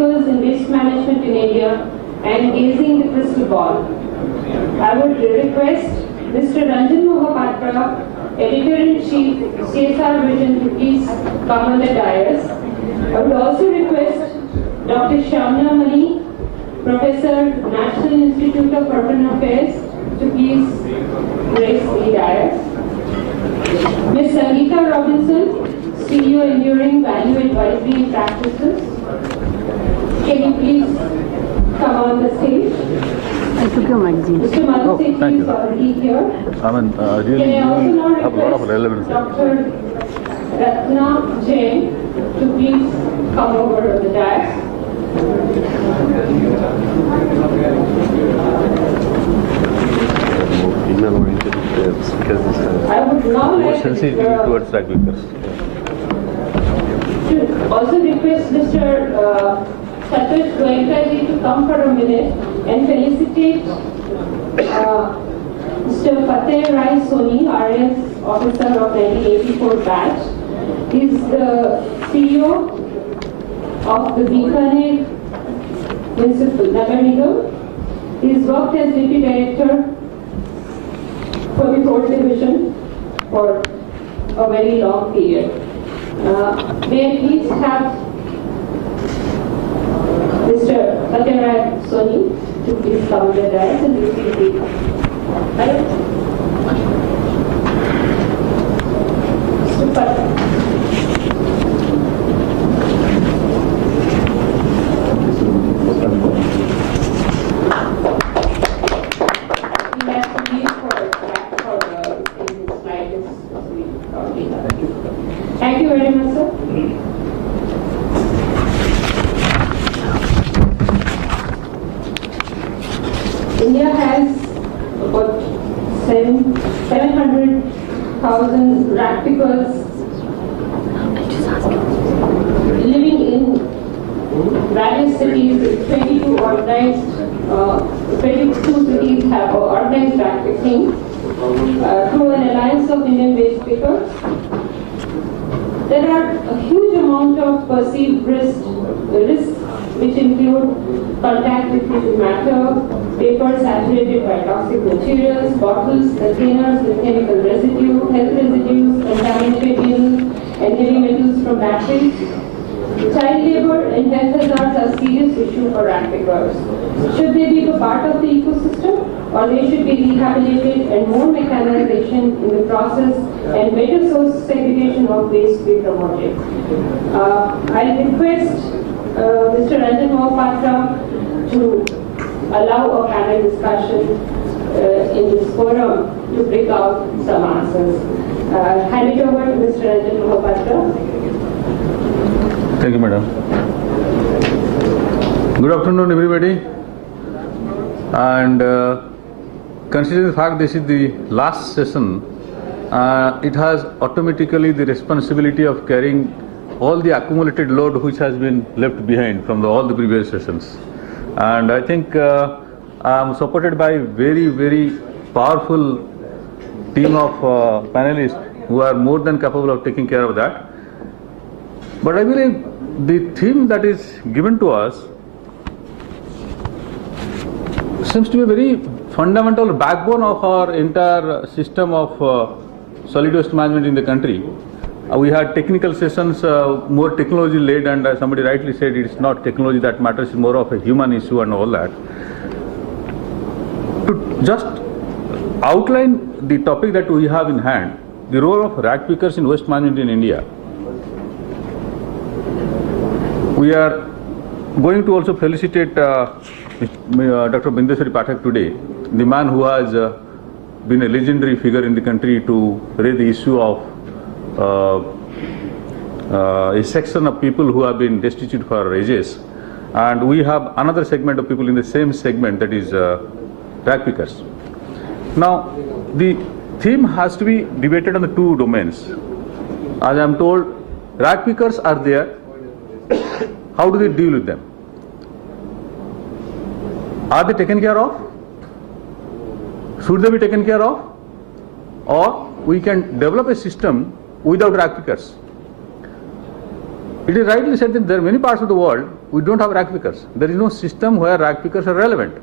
in waste management in India and gazing the crystal ball. I would request Mr. Ranjan Mohapatra, Editor-in-Chief, CSR Vision, to please come on the dais. I would also request Dr. Shyamna Mani, Professor, National Institute of Urban Affairs, to please grace the dais. Ms. Sangeeta Robinson, CEO, Enduring Value Advisory Practices. Can you please come on the stage? I took your magazine. Mr. Madhu Sethi is already here. Really, Can I also now have a lot of request relevance. Dr. Ratna Jain to please come over to the dais. I would now More like sensitive towards rugbyers. to also request Mr. Satish Goenkaji to come for a minute and felicitate Mr. Fateh Rai Soni, RS Officer of 1984 batch. He is the CEO of the Bikaner Municipal Nagar Nigam. He has worked as Deputy Director for the 4th Division for a very long period. May I please have Mr. Fateh Rai Soni to please come to the dais and receive the Mr. Fateh. He has to leave for in his slide. Thank you very much, sir. India has about 700,000 rat pickers living in various cities. 22 organized, 22 cities have organized rat picking through an alliance of Indian waste pickers. There are a huge amount of perceived risks which include contact with fecal matter, paper saturated by toxic materials, bottles, containers with chemical residue, health residues, contaminated needles, and heavy metals from batteries. Child labor and health hazards are serious issue for rat pickers. Should they be a part of the ecosystem, or they should be rehabilitated and more mechanization in the process and better source segregation of waste be promoted? I request Mr. Ranjan Mohapatra to allow a panel discussion in this forum to bring out some answers. Hand it over to Mr. Ranjan Mohapatra. Thank you, madam. Good afternoon, everybody. And considering the fact this is the last session, it has automatically the responsibility of carrying all the accumulated load which has been left behind from all the previous sessions. And I think I am supported by very, very powerful team of panelists who are more than capable of taking care of that. But I believe the theme that is given to us seems to be a very fundamental backbone of our entire system of solid waste management in the country. We had technical sessions, more technology led, and somebody rightly said it's not technology that matters, it's more of a human issue and all that. To just outline the topic that we have in hand, the role of rat pickers in waste management in India. We are going to also felicitate Dr. Bindeswari Pathak today, the man who has been a legendary figure in the country to raise the issue of a section of people who have been destitute for ages. And we have another segment of people in the same segment, that is rat pickers. Now, the theme has to be debated on the two domains. As I am told, rat pickers are there. How do they deal with them? Are they taken care of? Should they be taken care of? Or we can develop a system without rat pickers. It is rightly said that there are many parts of the world we don't have rag pickers. There is no system where rag pickers are relevant.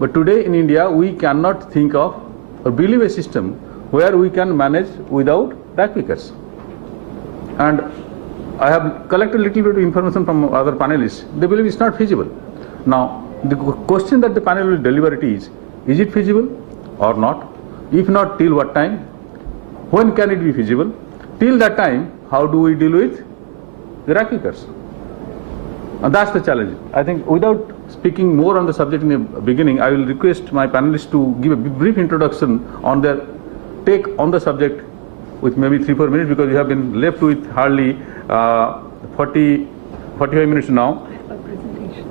But today in India, we cannot think of or believe a system where we can manage without rag pickers. And I have collected a little bit of information from other panelists. They believe it's not feasible. Now, the question that the panel will deliver it is it feasible or not? If not, till what time? When can it be feasible? Till that time, how do we deal with the rag pickers? And that's the challenge. I think without speaking more on the subject in the beginning, I will request my panelists to give a brief introduction on their take on the subject with maybe 3-4 minutes, because we have been left with hardly 45 minutes now. I have a presentation.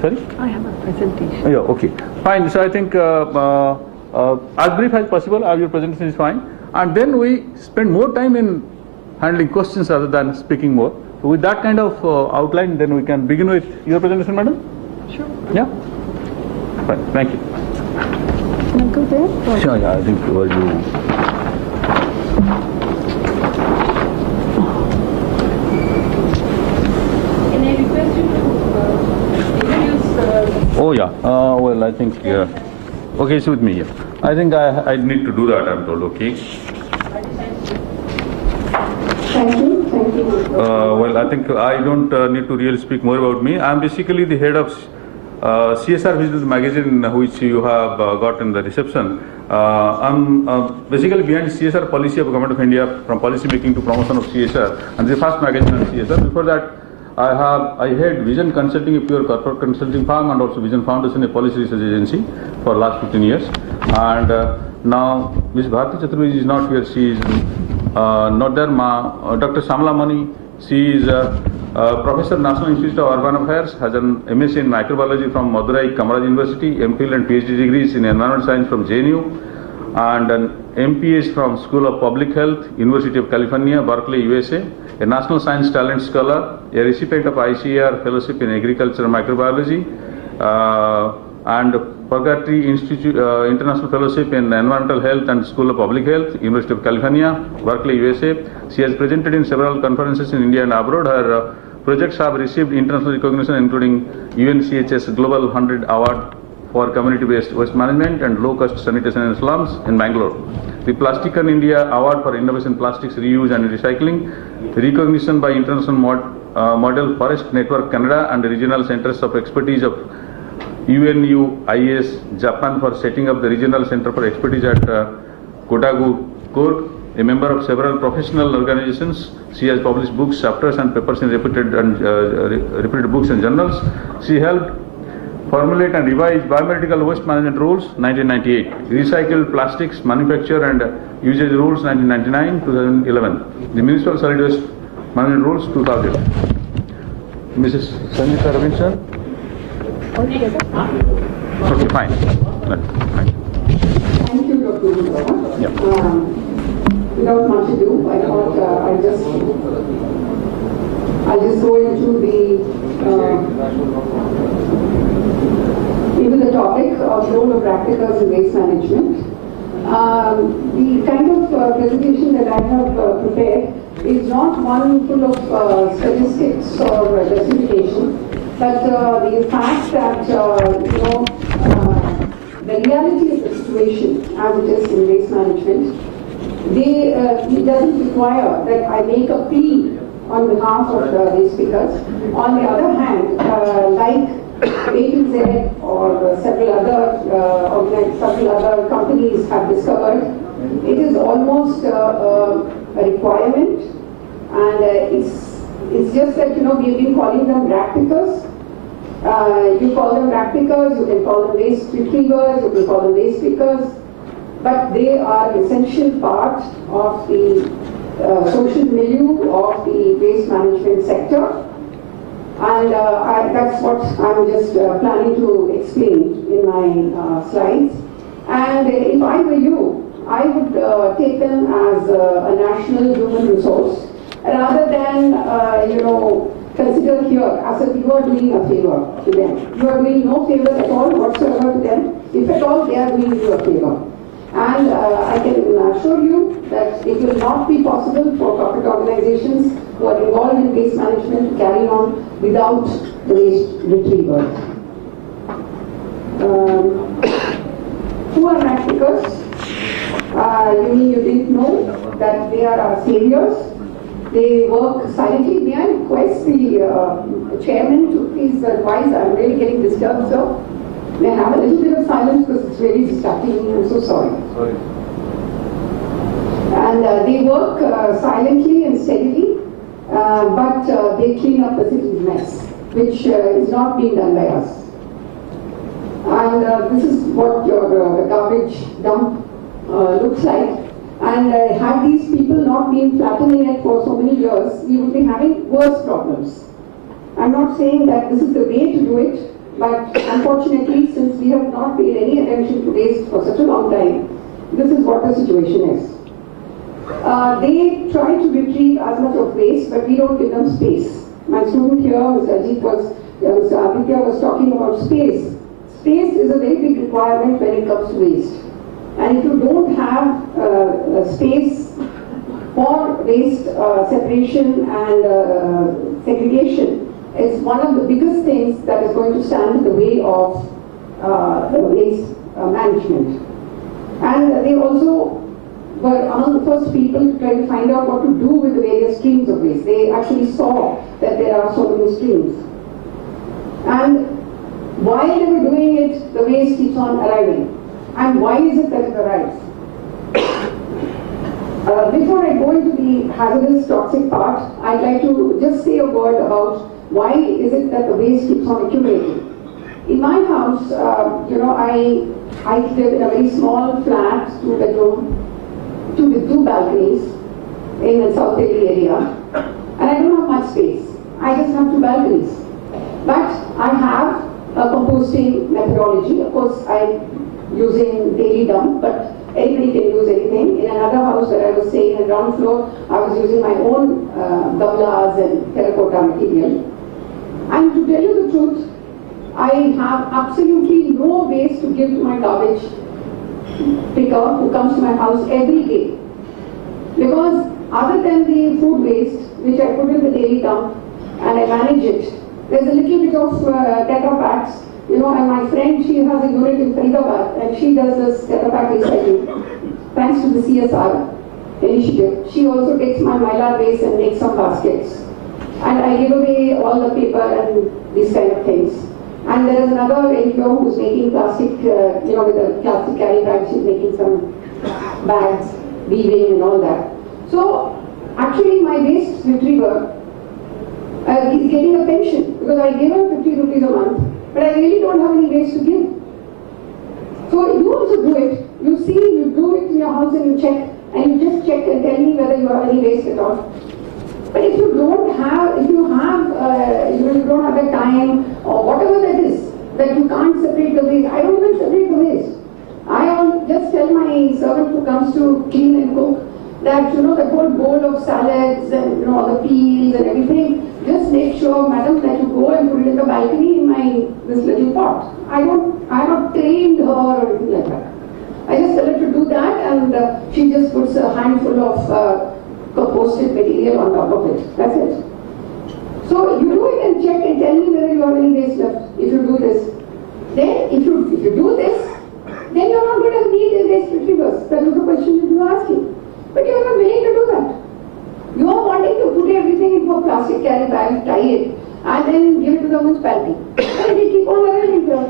Sorry? I have a presentation. Yeah, okay. Fine. So I think as brief as possible, your presentation is fine. And then we spend more time in handling questions rather than speaking more. So with that kind of outline, then we can begin with your presentation, madam? Sure. Yeah? Fine. Thank you. Can I go there? Or- Sure, yeah, I think you. Can I request you to introduce? Oh, yeah. Well, I think, okay, it's with me. Yeah. I think I need to do that, I'm told, okay. Thank you. Thank you. Well, I think I don't need to really speak more about me. I'm basically the head of CSR Business magazine, which you have got in the reception. I'm basically behind CSR policy of Government of India, from policy making to promotion of CSR, and the first magazine on CSR. Before that, I had Vision Consulting, a pure corporate consulting firm, and also Vision Foundation, a policy research agency, for last 15 years. And now Ms. Bharati Chaturvedi is not here. She is not there. Dr. Samala Mani, she is Professor, National Institute of Urban Affairs, has an MSc in microbiology from Madurai Kamaraj University, MPhil and PhD degrees in environment science from JNU, and an MPH from School of Public Health, University of California, Berkeley, USA, a National Science Talent Scholar, a recipient of ICAR Fellowship in Agriculture and Microbiology, and Purgatory Institute International Fellowship in Environmental Health and School of Public Health, University of California, Berkeley, USA. She has presented in several conferences in India and abroad. Her projects have received international recognition, including UNCHS Global 100 Award for Community-Based Waste Management and Low-Cost Sanitation in Slums in Bangalore, the Plasticon India Award for Innovation Plastics Reuse and Recycling, recognition by International Model Forest Network Canada and the Regional Centers of Expertise of UNUIS Japan for setting up the Regional Center for Expertise at Kodagu Court. A member of several professional organizations, she has published books, chapters and papers in reputed books and journals. She helped formulate and revise biomedical waste management rules 1998, recycled plastics manufacture and usage rules 1999-2011, the municipal solid waste management rules 2000. Mrs. Sanjita Robinson. Okay, fine. Fine. Thank you, Dr. Gupta. Yeah. Without much ado, I thought I'll just go into the topic of role of practitioners in waste management. The kind of presentation that I have prepared is not one full of statistics or justification, but the fact that the reality of the situation as it is in waste management, it doesn't require that I make a plea on behalf of the waste pickers. On the other hand, like A to Z or several other companies have discovered, it is almost a requirement, and it's just that we've been calling them rag pickers. You call them rag pickers, you can call them waste retrievers, you can call them waste pickers, but they are essential part of the social milieu of the waste management sector. And that's what I'm just planning to explain in my slides. And if I were you, I would take them as a national human resource, rather than, consider here as if you are doing a favor to them. You are doing no favor at all whatsoever to them. If at all, they are doing you a favor. And I can assure you that it will not be possible for corporate organizations who are involved in and waste management to carry on without the waste retriever. Who are matchmakers? You mean you didn't know that they are our saviors? They work silently. May I request the chairman to please advise? I'm really getting disturbed, sir. May I have a little bit of silence because it's really distracting me. I'm so sorry. And they work silently and steadily, but they clean up the city's mess, which is not being done by us. And this is what your garbage dump looks like. And had these people not been flattening it for so many years, we would be having worse problems. I'm not saying that this is the way to do it, but unfortunately, since we have not paid any attention to waste for such a long time, this is what the situation is. They try to retrieve as much of waste, but we don't give them space. My student here, Mr. Aditya was talking about space. Space is a very big requirement when it comes to waste. And if you don't have space for waste separation and segregation, it's one of the biggest things that is going to stand in the way of the waste management. And they also were among the first people to try to find out what to do with the various streams of waste. They actually saw that there are so many streams. And while they were doing it, the waste keeps on arriving. And why is it that it arrives? Before I go into the hazardous toxic part, I'd like to just say a word about why is it that the waste keeps on accumulating. In my house, I live in a very small flat, 2-bedroom, with 2 balconies in the South Delhi area, and I don't have much space. I just have 2 balconies. But I have a composting methodology. Of course, I'm using daily dump, but anybody can use anything. In another house where I was staying on the ground floor, I was using my own gablas and terracotta material. And to tell you the truth, I have absolutely no waste to give to my garbage picker who comes to my house every day. Because other than the food waste, which I put in the daily dump and I manage it, there's a little bit of Tetra Packs, and my friend, she has a unit in Faridabad and she does this Tetra Pack recycling, thanks to the CSR initiative. She also takes my mylar waste and makes some baskets. And I give away all the paper and these kind of things. And there is another NGO who's making plastic, with a plastic carry bag, she's making some bags, weaving and all that. So, actually my waste retriever is getting a pension because I give her 50 rupees a month, but I really don't have any waste to give. So you also do it. You see, you do it in your house and you check, and you just check and tell me whether you have any waste at all. But if you don't have, you don't have the time or whatever that is, that you can't separate the waste. I don't even separate the waste. I just tell my servant who comes to clean and cook that, the whole bowl of salads and, all the peels and everything, just make sure, madam, that you go and put it in the balcony in this little pot. I have not trained her or anything like that. I just tell her to do that, and she just puts a handful of composted material on top of it. That's it. So you do it and check and tell me whether you have any waste left if you do this. Then if you do this, then you're not going to need a waste retrievers. That was the question you were asking. But you're not willing to do that. You are wanting to put everything into a plastic carry bag, tie it, and then give it to the municipality. And they keep on arriving here.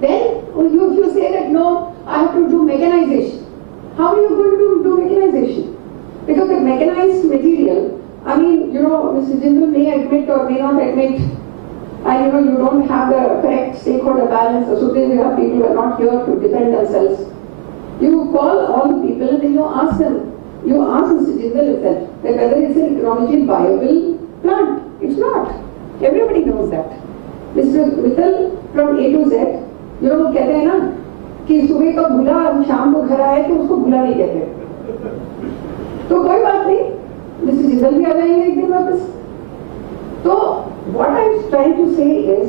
Then if you say that no, I have to do mechanization. How are you going to do mechanization? Because the mechanized material, Mr. Jindal may admit or may not admit, and you don't have the correct stakeholder balance, so there are people who are not here to defend themselves. You call all the people and then you ask them. You ask Mr. Jindal himself that whether it's an economically viable plant. It's not. Everybody knows that. Mr. Mittal from A to Z, वो कहते हैं ना कि सुबह का भूला शाम को घर आए तो उसको भूला नहीं कहते. तो कोई बात नहीं, मिस्टर जिंदल भी आ जाएंगे एक दिन वापस. So what I'm trying to say is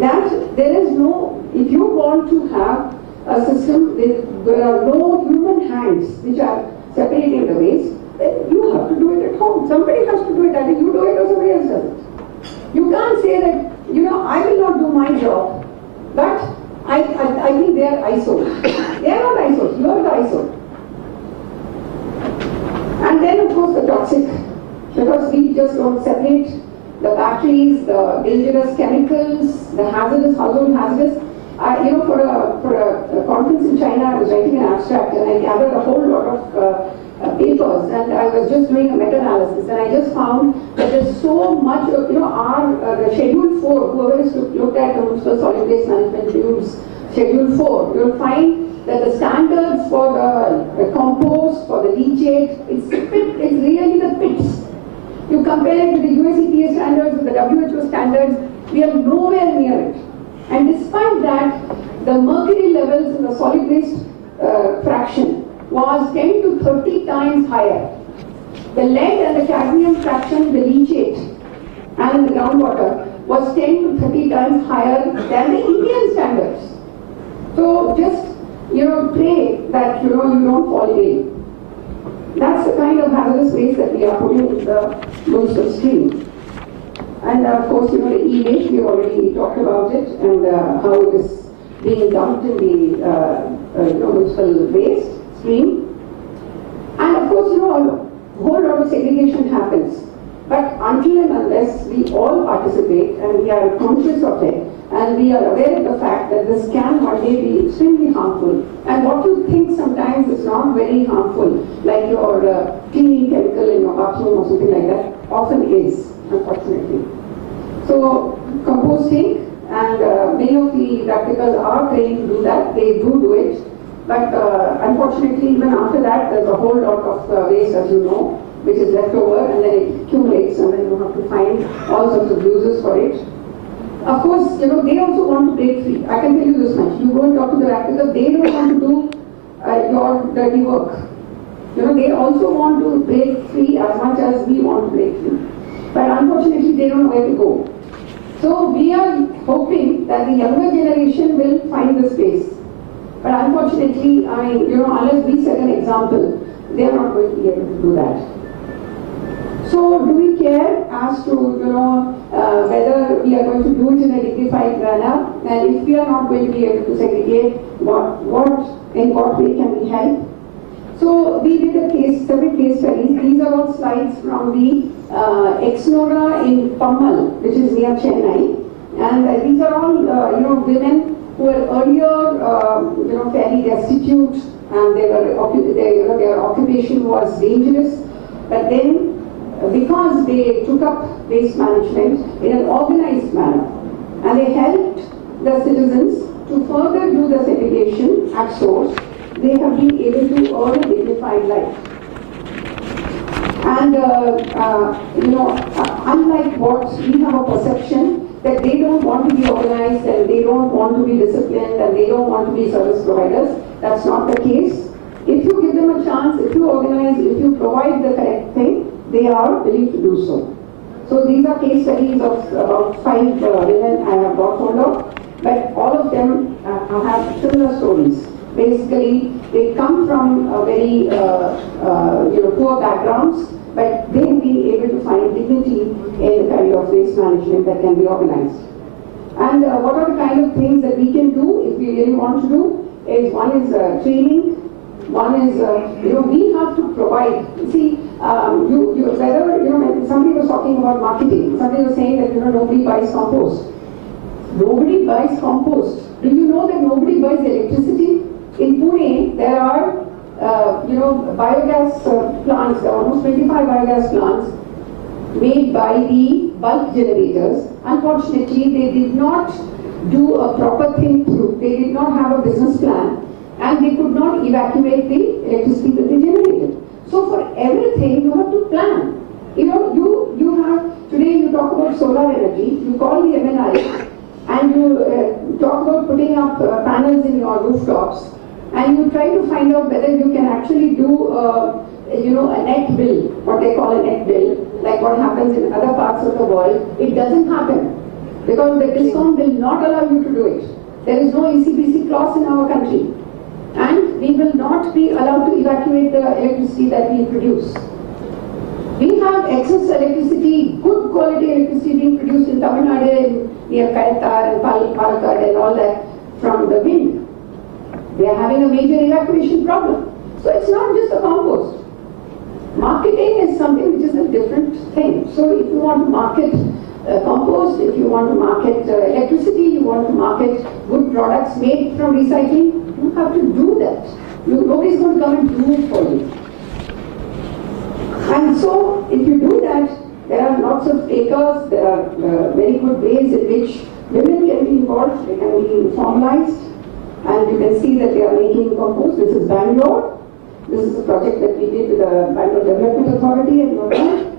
that there is no, if you want to have a system with there are no human hands which are separating the waste, then you have to do it at home. Somebody has to do it. Either you do it or somebody my job. But I think they are ISO. They are not ISO. You are the ISO. And then of course the toxic, because we just don't separate the batteries, the dangerous chemicals, the hazardous, household hazardous. For a conference in China, I was writing an abstract and I gathered a whole lot of papers, and I was just doing a meta-analysis, and I just found that there's so much of, our Schedule 4, whoever has looked at the municipal solid waste management rules, Schedule 4, you'll find that the standards for the compost, for the leachate, it's really the pits. You compare it with the US EPA standards, with the WHO standards, we are nowhere near it. And despite that, the mercury levels in the solid waste fraction was 10 to 30 times higher. The lead and the cadmium fraction, the leachate and in the groundwater, was 10 to 30 times higher than the Indian standards. So just, pray that, you don't fall again. That's the kind of hazardous waste that we are putting into the municipal stream. And of course, the e-waste, we already talked about it, and how it is being dumped in the municipal waste stream. And of course, a whole lot of segregation happens. But until and unless we all participate and we are conscious of it, and we are aware of the fact that this can one day be extremely harmful, and what you think sometimes is not very harmful, like your cleaning chemical in your bathroom or something like that, often is, unfortunately. So composting, and many of the practicals are trained to do that, they do it, but unfortunately even after that there's a whole lot of waste, as you know, which is left over, and then it accumulates, and then you have to find all sorts of uses for it. Of course, they also want to break free. I can tell you this much. You go and talk to the practical, they don't want to do your dirty work. They also want to break free as much as we want to break free. But unfortunately, they don't know where to go. So we are hoping that the younger generation will find the space. But unfortunately, unless we set an example, they are not going to be able to do that. So do we care as to, whether we are going to do it in a dignified manner, and if we are not going to be able to segregate, in what way can we help? So we did several case studies. These are all slides from the Exnora in Pammal, which is near Chennai, and these are all women who were earlier fairly destitute, and their occupation was dangerous, but then because they took up waste management in an organized manner, and they helped the citizens to further do the segregation at source, they have been able to earn a dignified life. And unlike what we have a perception that they don't want to be organized, and they don't want to be disciplined, and they don't want to be service providers, that's not the case. If you give them a chance, if you organize, if you provide the correct thing, they are willing to do so. So these are case studies of about 5 women I have got hold of, but all of them have similar stories. Basically, they come from very poor backgrounds, but they have been able to find dignity in the kind of waste management that can be organized. And what are the kind of things that we can do if we really want to do? One is training. One is, we have to provide. See, when somebody was talking about marketing, somebody was saying that, nobody buys compost. Nobody buys compost. Do you know that nobody buys electricity? In Pune, there are, biogas plants, there are almost 25 biogas plants made by the bulk generators. Unfortunately, they did not do a proper thing through. They did not have a business plan, and they could not evacuate the electricity that they generated. So for everything, you have to plan. You have, today you talk about solar energy, you call the MNI, and you talk about putting up panels in your rooftops, and you try to find out whether you can actually do a net bill, what they call a net bill, like what happens in other parts of the world. It doesn't happen, because the DISCOM will not allow you to do it. There is no ECBC clause in our country, and we will not be allowed to evacuate the electricity that we produce. We have excess electricity, good quality electricity being produced in Tamil Tamil Nadu, near Kayattar and Palakkad and all that from the wind. They are having a major evacuation problem. So it's not just a compost. Marketing is something which is a different thing. So if you want to market compost, if you want to market electricity, you want to market good products made from recycling, you have to do that. Nobody's going to come and do it for you. And so if you do that, there are lots of takers, there are very good ways in which women can be involved, they can be formalized, and you can see that they are making compost. This is Bangalore. This is a project that we did with the Bangalore Development Authority and Northern.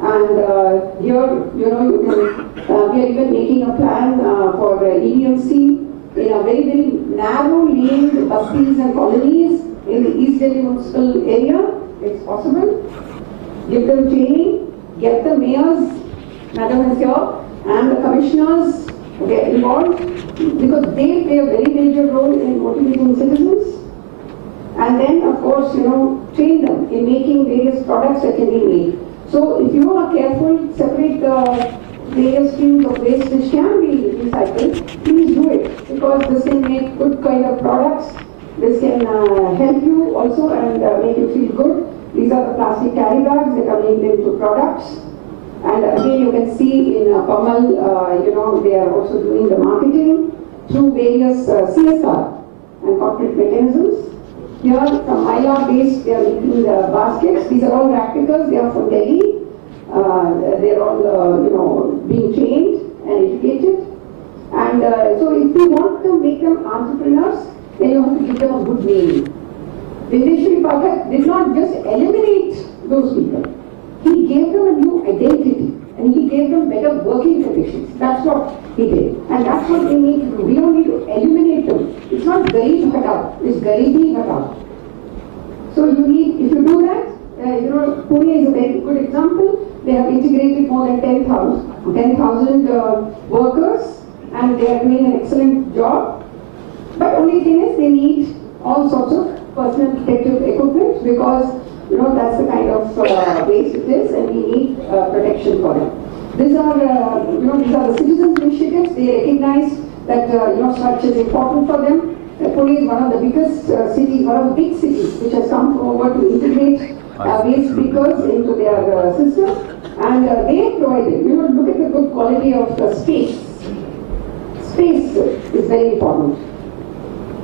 And here, you can, we are even making a plan for EDMC in a very, very narrow lane busties and colonies in the East Delhi municipal area. It's possible. Give them training, get the mayors, Madam is here, and the commissioners get involved because they play a very major role in motivating citizens. And then, of course, train them in making various products that can be made. So if you are careful, separate the various streams of waste which can be recycled, please do it because this can make good kind of products. This can help you also and make you feel good. These are the plastic carry bags that are made into products. And again, you can see in Kamal, they are also doing the marketing through various CSR and corporate mechanisms. Here, from Mylar base, they are making the baskets. These are all practicals. They are from Delhi. They are all, being trained and educated. And so, if you want to make them entrepreneurs, then you have to give them a good name. Vindeshwari Pathak did not just eliminate those people. He gave them a new identity and he gave them better working conditions. That's what he did. And that's what we need to do. We don't need to eliminate them. It's not Garib Hatao, it's Garibi Hatao. So you need, if you do that, Pune is a very good example. They have integrated more than 10,000 workers and they are doing an excellent job. But only thing is they need all sorts of personal protective equipment because that's the kind of waste it is and we need protection for them. These are the citizens' initiatives. They recognize that Swachh is important for them. Pune is one of the biggest cities, one of the big cities which has come forward to integrate waste pickers into their system. And they provided, look at the good quality of space. Space is very important.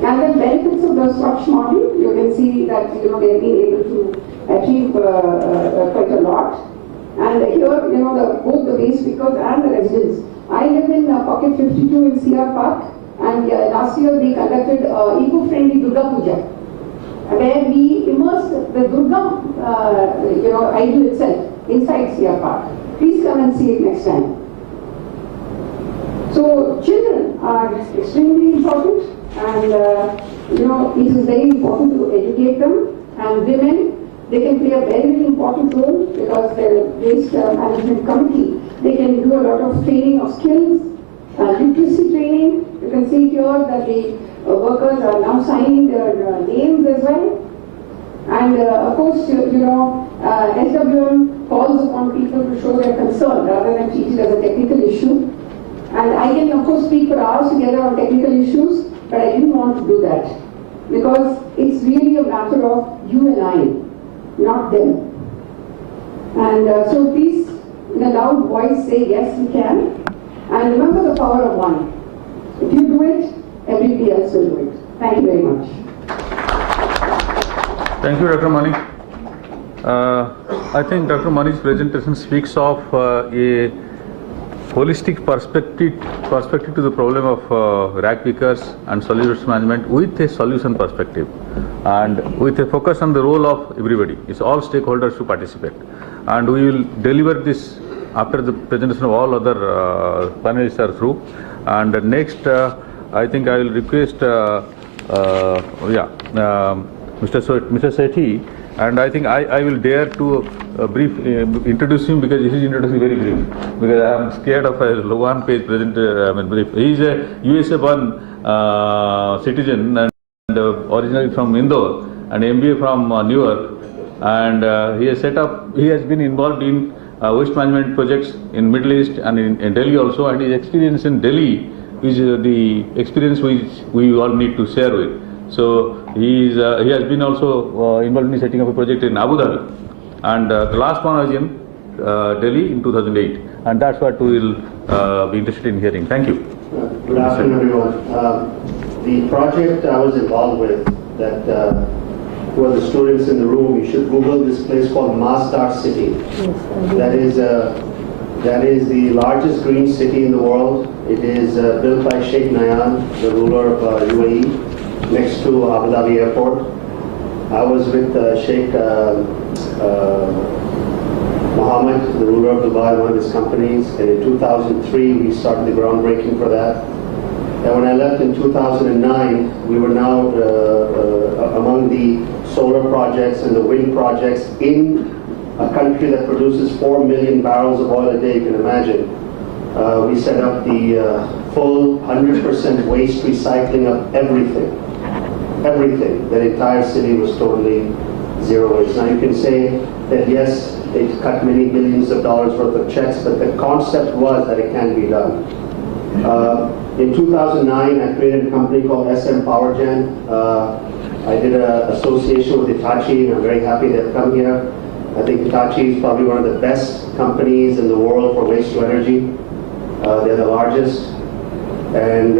And the benefits of the Swachh model, you can see that they have been able to achieve quite a lot. And here, both the waste pickers and the residents. I live in Pocket 52 in CR Park, and last year we conducted eco-friendly Durga Puja, where we immersed the Durga, idol itself inside CR Park. Please come and see it next time. So children are extremely important, and it is very important to educate them. And women, they can play a very, very important role because the waste management committee, they can do a lot of training of skills, literacy training. You can see here that the workers are now signing their names as well. And of course, SWM calls upon people to show their concern rather than treat it as a technical issue. And I can of course speak for hours together on technical issues, but I didn't want to do that because it's really a matter of you and I, not them. And so please, in a loud voice, say yes, we can. And remember the power of one. If you do it, everybody else will do it. Thank you very much. Thank you, Dr. Mani. I think Dr. Mani's presentation speaks of a holistic perspective to the problem of rag pickers and solid waste management with a solution perspective and with a focus on the role of everybody. It's all stakeholders to participate. And we will deliver this after the presentation of all other panelists are through. And next, I think I will request Mr. Sethi, and I think I will dare to introduce him because his introduction is very brief. Because I am scared of a one-page brief. He is a USA-born citizen and originally from Indore and MBA from New York, and he has been involved in waste management projects in Middle East and in Delhi also, and his experience in Delhi is the experience which we all need to share with. So he has been also involved in setting up a project in Abu Dhabi, and the last one was in Delhi in 2008, and that's what we will be interested in hearing. Thank you. Good afternoon, everyone. The project I was involved with, that who are the students in the room, you should Google this place called Masdar City. That is the largest green city in the world. It is built by Sheikh Nahyan, the ruler of UAE, next to Abu Dhabi Airport. I was with Sheikh Mohammed, the ruler of Dubai, one of his companies, and in 2003 we started the groundbreaking for that. And when I left in 2009, we were now among the solar projects and the wind projects in a country that produces 4 million barrels of oil a day, you can imagine. We set up the full 100% waste recycling of everything. Everything. That entire city was totally zero waste. Now you can say that yes, it cut many billions of dollars worth of checks, but the concept was that it can be done. In 2009, I created a company called SM PowerGen. I did an association with Hitachi, and I'm very happy they've come here. I think Hitachi is probably one of the best companies in the world for waste to energy. They're the largest. And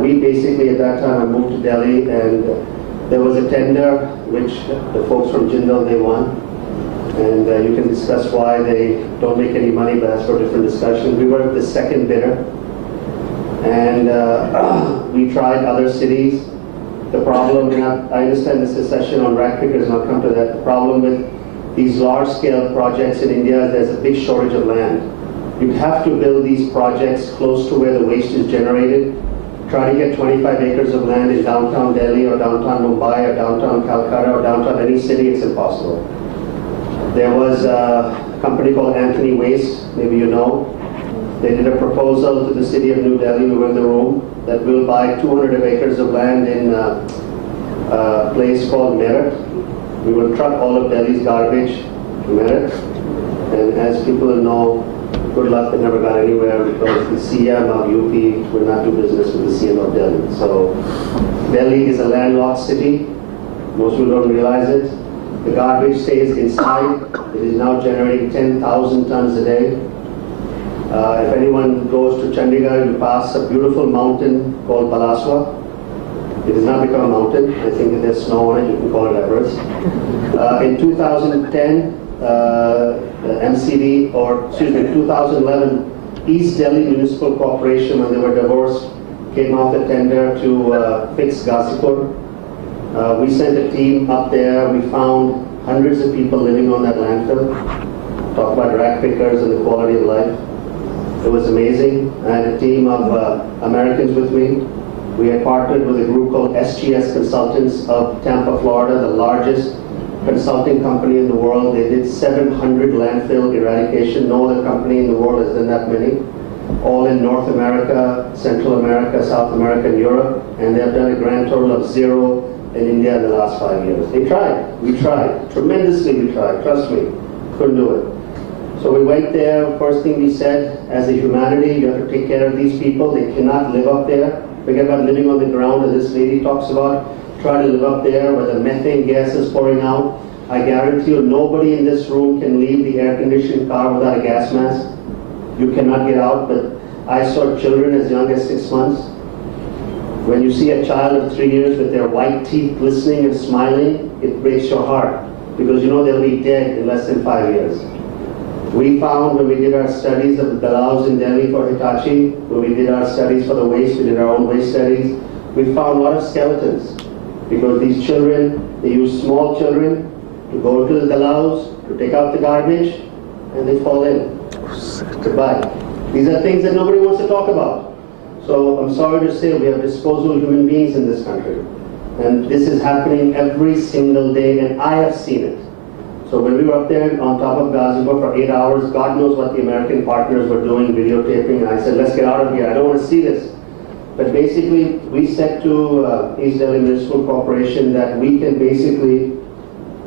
we basically, at that time, I moved to Delhi, and there was a tender which the folks from Jindal, they won. And you can discuss why they don't make any money, but that's for a different discussion. We were the second bidder. And we tried other cities. The problem, and I understand this is a session on rack pickers, and I'll come to that. The problem with these large-scale projects in India is there's a big shortage of land. You have to build these projects close to where the waste is generated. Try to get 25 acres of land in downtown Delhi or downtown Mumbai or downtown Calcutta or downtown any city, it's impossible. There was a company called Anthony Waste, maybe you know. They did a proposal to the city of New Delhi, we were in the room, that will buy 200 acres of land in a place called Meerut. We will truck all of Delhi's garbage to Meerut. And as people know, good luck, they never got anywhere because the CM of UP will not do business with the CM of Delhi. So Delhi is a landlocked city. Most people don't realize it. The garbage stays inside. It is now generating 10,000 tons a day. If anyone goes to Chandigarh, you pass a beautiful mountain called Balaswa. It has now become a mountain. I think if there's snow on it, you can call it Everest. In 2010, MCD, or excuse me, 2011, East Delhi Municipal Corporation, when they were divorced, came off the tender to fix Ghazipur. We sent a team up there. We found hundreds of people living on that landfill. Talk about rack pickers and the quality of life. It was amazing. I had a team of Americans with me. We had partnered with a group called SGS Consultants of Tampa, Florida, the largest consulting company in the world. They did 700 landfill eradication. No other company in the world has done that many. All in North America, Central America, South America, and Europe. And they have done a grand total of 0 in India in the last 5 years. They tried. We tried. Tremendously we tried. Trust me. Couldn't do it. So we went there. First thing we said, as a humanity, you have to take care of these people. They cannot live up there. Forget about living on the ground, as this lady talks about. Try to live up there where the methane gas is pouring out. I guarantee you nobody in this room can leave the air-conditioned car without a gas mask. You cannot get out, but I saw children as young as 6 months. When you see a child of 3 years with their white teeth glistening and smiling, it breaks your heart because you know they'll be dead in less than 5 years. We found when we did our studies of the Dalaos in Delhi for Hitachi, when we did our studies for the waste, we did our own waste studies, we found a lot of skeletons because these children, they use small children to go to the Dalaos, to take out the garbage, and they fall in. Goodbye. These are things that nobody wants to talk about. So I'm sorry to say we have disposable human beings in this country. And this is happening every single day, and I have seen it. So when we were up there on top of Ghazipur for 8 hours, God knows what the American partners were doing, videotaping, and I said, let's get out of here, I don't want to see this. But basically, we said to East Delhi Municipal Corporation that we can basically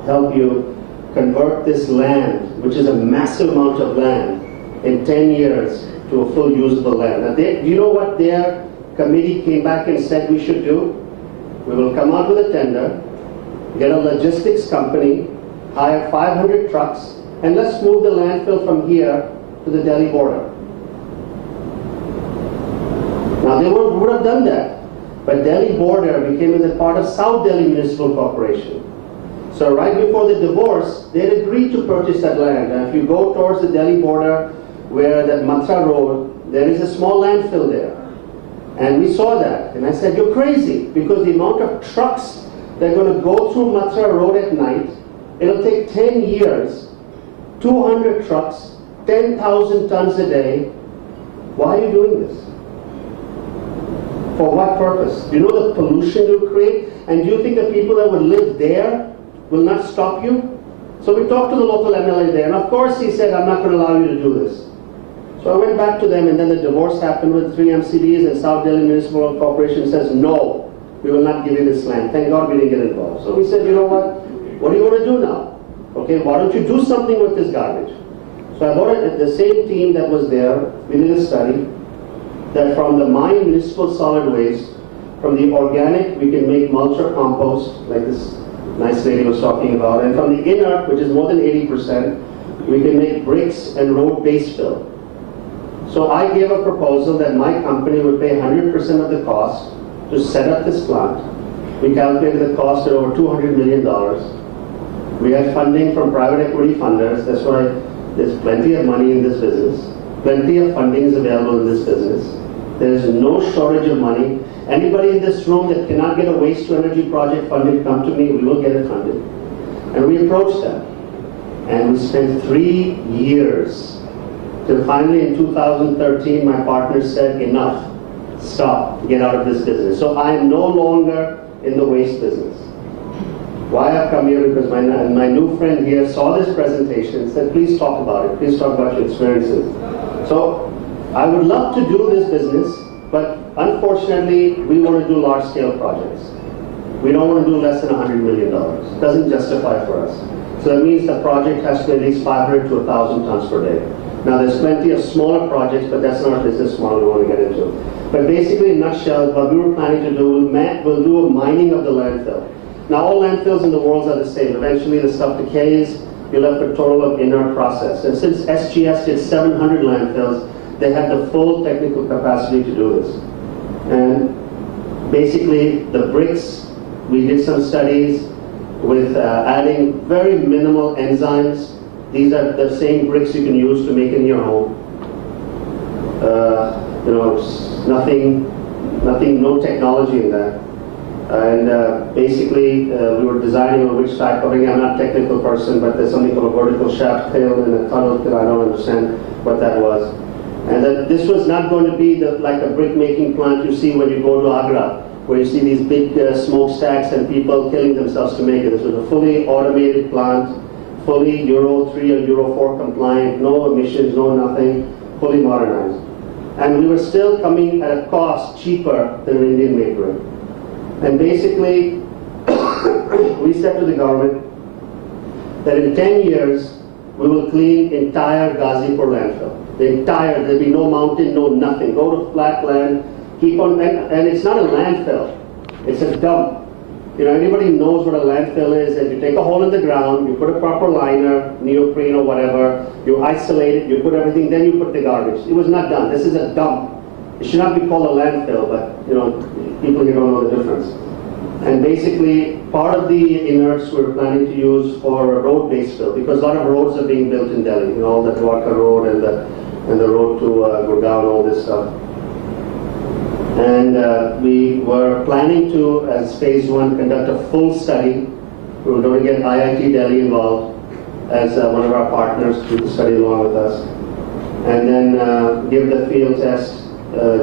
help you convert this land which is a massive amount of land, in 10 years to a full usable land. Now, do you know what their committee came back and said we should do? We will come out with a tender, get a logistics company, hire 500 trucks, and let's move the landfill from here to the Delhi border. Now, they would have done that, but Delhi border became a part of South Delhi Municipal Corporation. So right before the divorce, they had agreed to purchase that land. And if you go towards the Delhi border, where that Mathura Road, there is a small landfill there. And we saw that. And I said, you're crazy, because the amount of trucks that are going to go through Mathura Road at night, it'll take 10 years, 200 trucks, 10,000 tons a day. Why are you doing this? For what purpose? Do you know the pollution you create? And do you think the people that would live there will not stop you? So we talked to the local MLA there, and of course he said, I'm not going to allow you to do this. So I went back to them, and then the divorce happened with 3 MCDs, and South Delhi Municipal Corporation says, no, we will not give you this land. Thank God we didn't get involved. So we said, you know what do you want to do now? Okay, why don't you do something with this garbage? So I brought it, the same team that was there, we did a study, that from the mine municipal solid waste, from the organic, we can make mulch or compost, like this nice lady was talking about, and from the inert, which is more than 80%, we can make bricks and road base fill. So I gave a proposal that my company would pay 100% of the cost to set up this plant. We calculated the cost at over $200 million. We had funding from private equity funders. That's why there's plenty of money in this business. Plenty of funding is available in this business. There is no shortage of money. Anybody in this room that cannot get a waste to energy project funded, come to me, we will get it funded. And we approached them. And we spent 3 years till finally in 2013, my partner said, enough, stop, get out of this business. So I am no longer in the waste business. Why I've come here, because my new friend here saw this presentation and said, please talk about it, please talk about your experiences. So I would love to do this business, but unfortunately, we want to do large scale projects. We don't want to do less than $100 million. It doesn't justify for us. So that means the project has to be at least 500 to 1,000 tons per day. Now there's plenty of smaller projects, but that's not a business model we want to get into. But basically, in a nutshell, what we were planning to do, we'll do a mining of the landfill. Now all landfills in the world are the same. Eventually the stuff decays, you're left with a total of inert process. And since SGS did 700 landfills, they had the full technical capacity to do this. And basically the bricks, we did some studies with adding very minimal enzymes. These are the same bricks you can use to make in your home. You know, it's nothing, no technology in that. And basically, we were designing on which type of ring. I'm not a technical person, but there's something called a vertical shaft tail and a tunnel that I don't understand what that was. And that this was not going to be like a brick making plant you see when you go to Agra, where you see these big smokestacks and people killing themselves to make it. This was a fully automated plant, fully Euro 3 or Euro 4 compliant, no emissions, no nothing, fully modernized. And we were still coming at a cost cheaper than an Indian made brick. And basically, we said to the government that in 10 years, we will clean entire Ghazipur landfill. The entire, there'll be no mountain, no nothing. Go to flat land, keep on, and it's not a landfill, it's a dump. You know, anybody knows what a landfill is, and you take a hole in the ground, you put a proper liner, neoprene or whatever, you isolate it, you put everything, then you put the garbage. It was not done. This is a dump. It should not be called a landfill, but you know, people here don't know the difference. And basically, part of the inerts we're planning to use for road-based fill, because a lot of roads are being built in Delhi. You know, all the Dwarka Road and the road to Gurgaon, all this stuff. And we were planning to, as phase 1, conduct a full study. We were going to get IIT Delhi involved as one of our partners to do the study along with us. And then give the field test,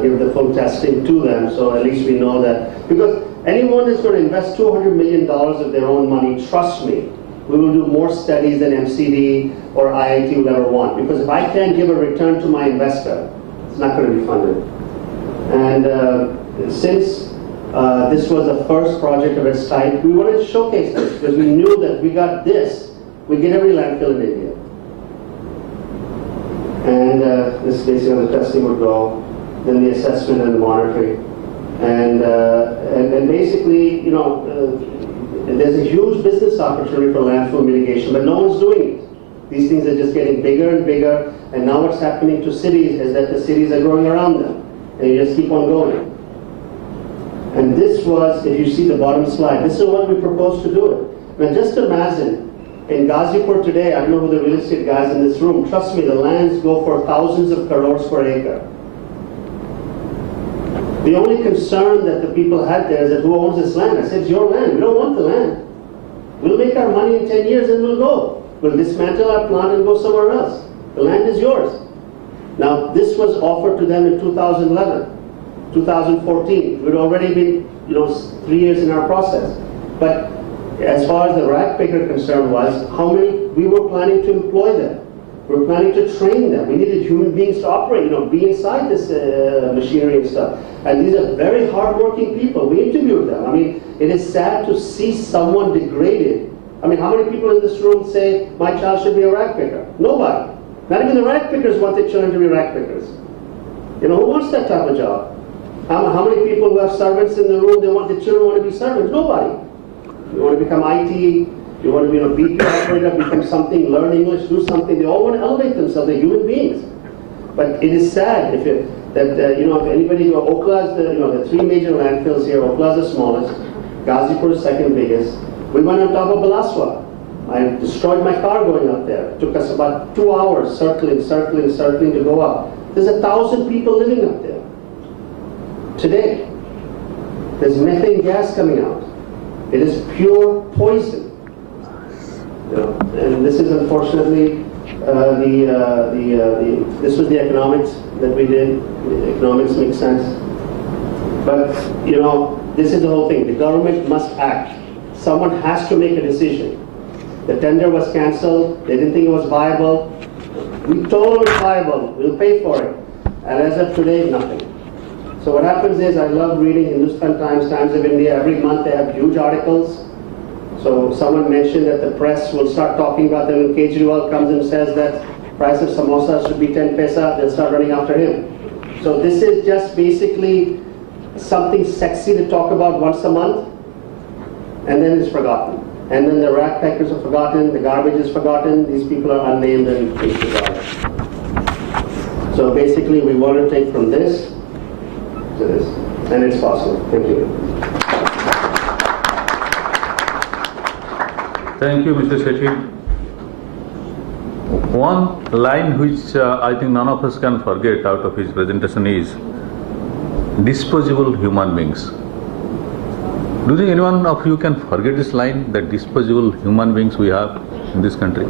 give the full testing to them, so at least we know that. Because anyone that's going to invest $200 million of their own money, trust me, we will do more studies than MCD or IIT will ever want. Because if I can't give a return to my investor, it's not going to be funded. And since this was the first project of its type, we wanted to showcase this because we knew that we got this, we get every landfill in India. And this is basically how the testing would go, then the assessment and the monitoring. And basically, you know, there's a huge business opportunity for landfill mitigation, but no one's doing it. These things are just getting bigger and bigger, and now what's happening to cities is that the cities are growing around them, and you just keep on going. And this was, if you see the bottom slide, this is what we proposed to do it. Now just imagine, in Ghazipur today, I don't know who the real estate guys in this room, trust me, the lands go for thousands of crores per acre. The only concern that the people had there is that who owns this land? I said, it's your land, we don't want the land. We'll make our money in 10 years and we'll go. We'll dismantle our plant and go somewhere else. The land is yours. Now, this was offered to them in 2011, 2014. We'd already been, 3 years in our process. But as far as the rack picker concern was, how many, we were planning to employ them. We were planning to train them. We needed human beings to operate, be inside this machinery and stuff. And these are very hardworking people. We interviewed them. I mean, it is sad to see someone degraded. I mean, how many people in this room say, my child should be a rack picker? Nobody. Not even the rack pickers want their children to be rack pickers. Who wants that type of job? How many people who have servants in the room, their children want to be servants? Nobody. You want to become IT, you want to be a BP operator, become something, learn English, do something. They all want to elevate themselves. They're human beings. But it is sad if anybody, Okla is the three major landfills here. Okla is the smallest. Ghazipur is second biggest. We went on top of Balaswa. I destroyed my car going up there. It took us about 2 hours circling to go up. There's 1,000 people living up there. Today, there's methane gas coming out. It is pure poison. And this is unfortunately this was the economics that we did. The economics make sense. But this is the whole thing. The government must act. Someone has to make a decision. The tender was cancelled. They didn't think it was viable. We told them it's viable. We'll pay for it. And as of today, nothing. So what happens is, I love reading Hindustan Times, Times of India. Every month they have huge articles. So someone mentioned that the press will start talking about them. When Kejriwal comes and says that price of samosa should be 10 paisa, they'll start running after him. So this is just basically something sexy to talk about once a month, and then it's forgotten. And then the rack packers are forgotten, the garbage is forgotten, these people are unnamed and disregarded. So basically we want to take from this to this, and it's possible. Thank you. Thank you, Mr. Shetty. One line which I think none of us can forget out of his presentation is disposable human beings. Do you think anyone of you can forget this line, that disposable human beings we have in this country?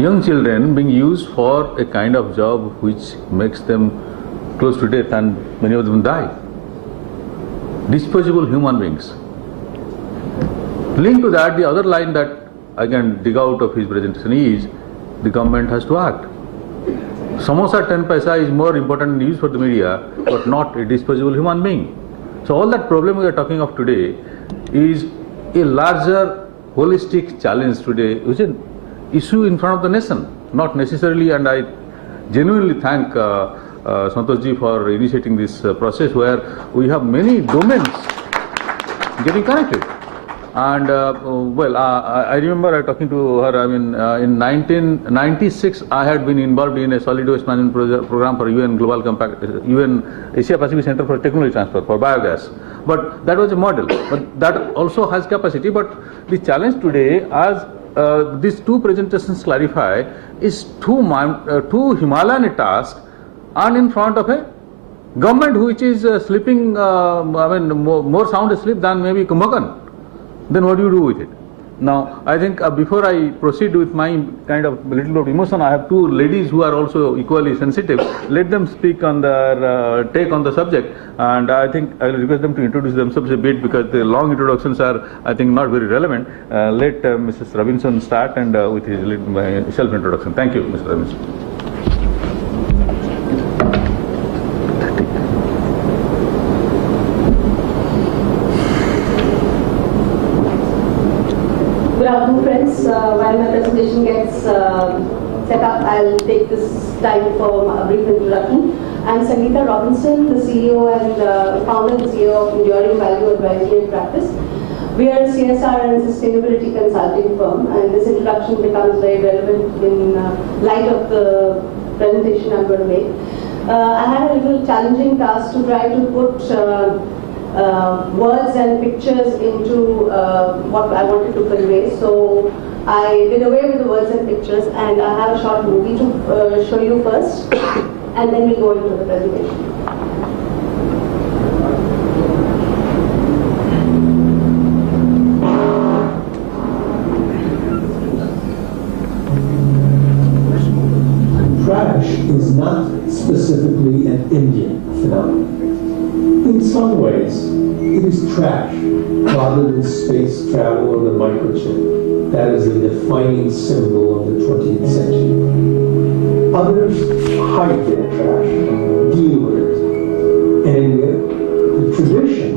Young children being used for a kind of job which makes them close to death, and many of them die. Disposable human beings. Linked to that, the other line that I can dig out of his presentation is the government has to act. Samosa 10 paisa is more important news for the media, but not a disposable human being. So all that problem we are talking of today is a larger holistic challenge today, which is an issue in front of the nation, not necessarily, and I genuinely thank Santoshji for initiating this process where we have many domains getting connected. And I remember talking to her, in 1996 I had been involved in a solid waste management program for UN Global Compact, UN Asia Pacific Center for Technology Transfer for biogas. But that was a model, but that also has capacity. But the challenge today, as these two presentations clarify, is too Himalayan task and in front of a government which is sleeping, more sound asleep than maybe Kumbhakan. Then what do you do with it? Now, I think before I proceed with my kind of little bit of emotion, I have two ladies who are also equally sensitive. Let them speak on their take on the subject, and I think I will request them to introduce themselves a bit, because the long introductions are, I think, not very relevant. Let Mrs. Robinson start and with his self-introduction. Thank you, Mr. Robinson. Good afternoon, friends. While my presentation gets setup, I'll take this time for a brief introduction. I'm Sangeeta Robinson, the CEO and founder and CEO of Enduring Value Advisory and Practice. We are a CSR and sustainability consulting firm, and this introduction becomes very relevant in light of the presentation I'm going to make. I had a little challenging task to try to put words and pictures into what I wanted to convey. So I did away with the words and pictures, and I have a short movie to show you first, and then we'll go into the presentation. Trash is not specifically an Indian phenomenon. In some ways, it is trash rather than space travel or the microchip that is the defining symbol of the 20th century. Others hide their trash, deal with it. In India, the tradition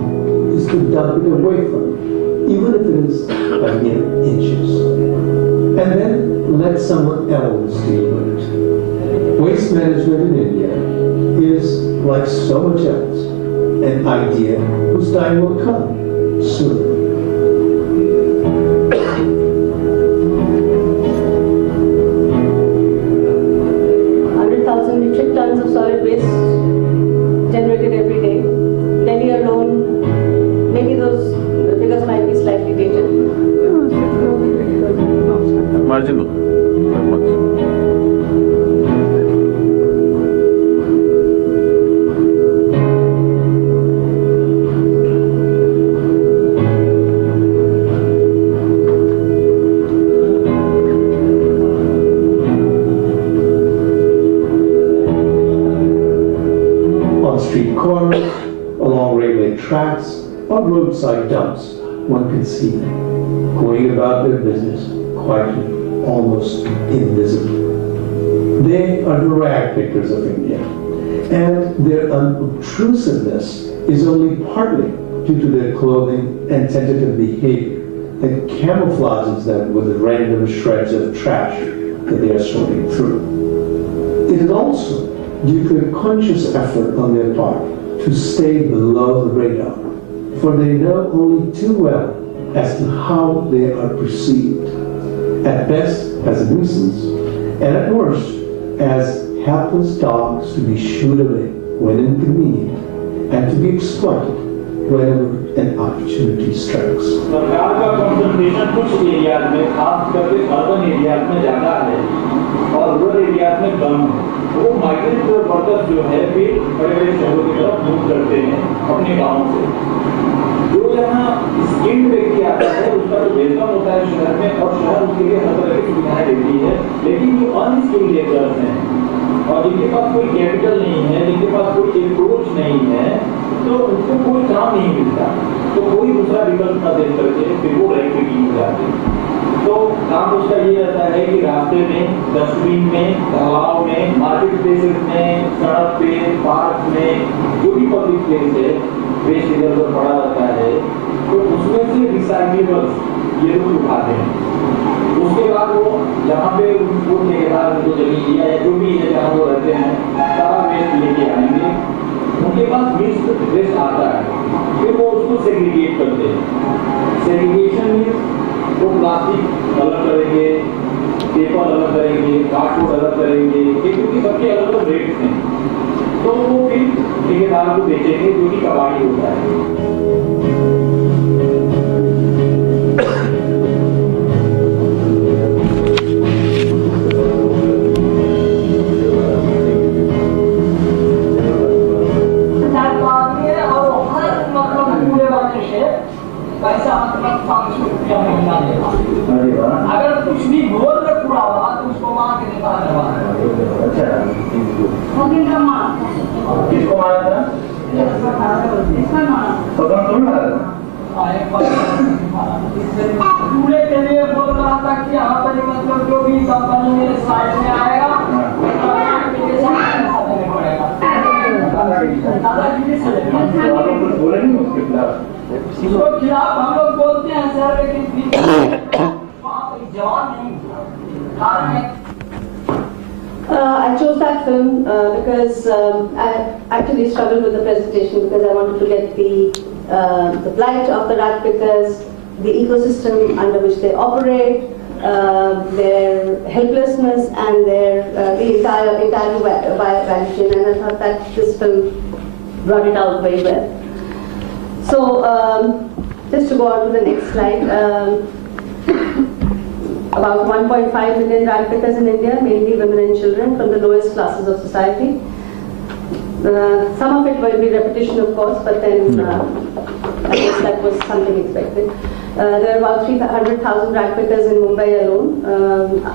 is to dump it away from it, even if it is by mere inches. And then let someone else deal with it. Waste management in India is, like so much else, an idea whose time will come soon. 100,000 metric tons of solid waste generated every day. Delhi alone, maybe those figures might be slightly dated. Marginal. Not much. Street corners, along railway tracks, or roadside dumps, one can see them going about their business quietly, almost invisibly. They are the rag pickers of India, and their unobtrusiveness is only partly due to their clothing and tentative behavior that camouflages them with the random shreds of trash that they are sorting through. It is also due to a conscious effort on their part to stay below the radar, for they know only too well as to how they are perceived, at best as a nuisance, and at worst as helpless dogs to be shooed away when inconvenient, and to be exploited whenever an opportunity strikes. सरकार का concentration कुछ areas में, खास करके urban areas में ज़्यादा है और रूरल एरियाज में कम है। वो माइग्रेंट वर्कर्स जो है वे बड़े-बड़े शहरों की तरफ मूव करते हैं अपने गांवों से। जो यहाँ स्किल्ड व्यक्ति आता है उसका जो वेतन होता है शहर में, और शहर उसके लिए हर तरह की सुविधाएं देती है, लेकिन जो अनस्किल्ड लेबरर्स हैं और जिनके पास कोई कैपिटल नहीं है, जिनके पास कोई अप्रोच नहीं है, तो उनको कोई काम नहीं मिलता, तो कोई दूसरा विकल्प न देख करके फिर वो रैंक पे गिर जाते हैं। तो काम उसका ये रहता है कि रास्ते में, डस्टबिन में, तालाब में, मार्केट प्लेसेस में, सड़क पे, पार्क में, जो भी पब्लिक प्लेस है, वेस्ट इधर उधर पड़ा रहता है, तो उसमें से रिसाइक्लेबल्स ये लोग उठाते हैं। उसके बाद वो जहाँ पे उनको ठेकेदार उनको जमीन दिया या जो भी है जहाँ वो रहते हैं, सारा वेस्ट लेके आएंगे। उनके पास मिक्स्ड वेस्ट आता है, फिर वो उसको सेग्रीगेट करते हैं। सेग्रीगेशन में वो प्लास्टिक अलग करेंगे, पेपर अलग करेंगे, कार्डबोर्ड अलग करेंगे, क्योंकि सबके अलग अलग रेट्स हैं, तो वो फिर ठेकेदार को बेचेंगे जो कि कबाड़ी होता है। अगर कुछ भी बोल में पूरा हुआ तो उसको मार के देता है। अच्छा, किसको मारा था? स्वतंत्र थोड़ी मारा था? पूरे के लिए बोल रहा था कि यहाँ पर मतलब जो भी कंपनी मेरे साइड में आएगा बोले नहीं उसके खिलाफ? उसको खिलाफ हम लोग बोलते हैं सर, लेकिन वहाँ पर जवाब नहीं। कारण है that film because I actually struggled with the presentation because I wanted to get the plight of the rat pickers, the ecosystem under which they operate, their helplessness, and the entire value chain. And I thought that this film brought it out very well. So just to go on to the next slide. About 1.5 million rat pickers in India, mainly women and children from the lowest classes of society. Some of it will be repetition, of course, but then I guess that was something expected. There are about 300,000 rat pickers in Mumbai alone,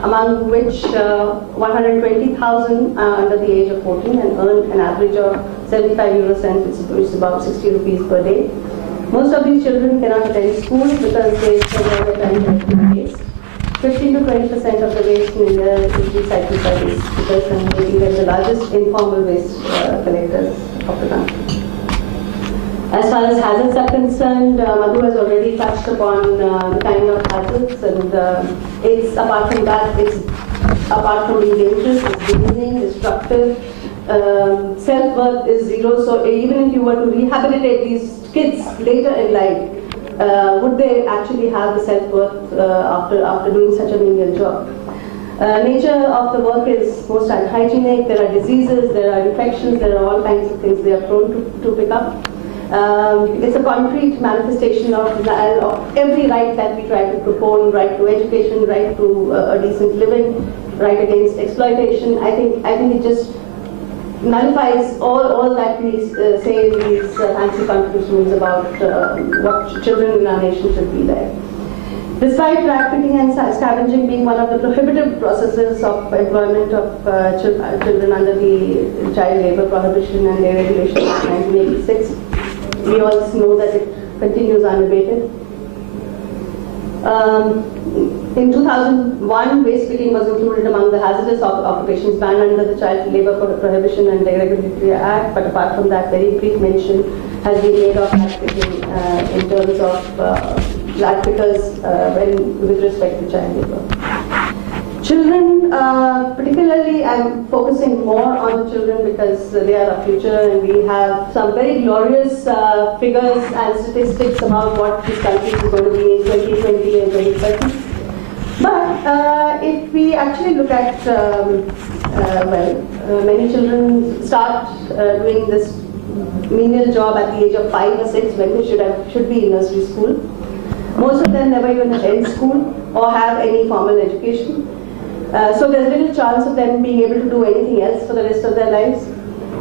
among which 120,000 are under the age of 14 and earn an average of 75 euro cents, which is about 60 rupees per day. Most of these children cannot attend school because they spend all their time collecting waste. 15 to 20% of the waste in India is recycled by waste pickers, and making them the largest informal waste collectors of the country. As far as hazards are concerned, Madhu has already touched upon the kind of hazards, and it's apart from that, it's apart from being dangerous, it's demeaning, destructive. Self-worth is zero, so even if you were to rehabilitate these kids later in life, would they actually have the self-worth after doing such a menial job? Nature of the work is most unhygienic. There are diseases, there are infections, there are all kinds of things they are prone to pick up. It's a concrete manifestation of every right that we try to propone: right to education, right to a decent living, right against exploitation. I think it just nullifies all that we say in these fancy constitutions about what children in our nation should be like. Despite rat picking and scavenging being one of the prohibitive processes of employment of children under the Child Labour Prohibition and Deregulation Act 1986, we all know that it continues unabated. In 2001, waste picking was included among the hazardous occupations banned under the Child Labour Prohibition and Regulatory Act, but apart from that, very brief mention has been made of rat picking in terms of rat pickers with respect to child labour. Children, particularly, I'm focusing more on the children because they are our future, and we have some very glorious figures and statistics about what this country is going to be in 2020 and 2030. But if we actually look at, many children start doing this menial job at the age of 5 or 6 when they should be in nursery school. Most of them never even attend school or have any formal education. So there's little chance of them being able to do anything else for the rest of their lives.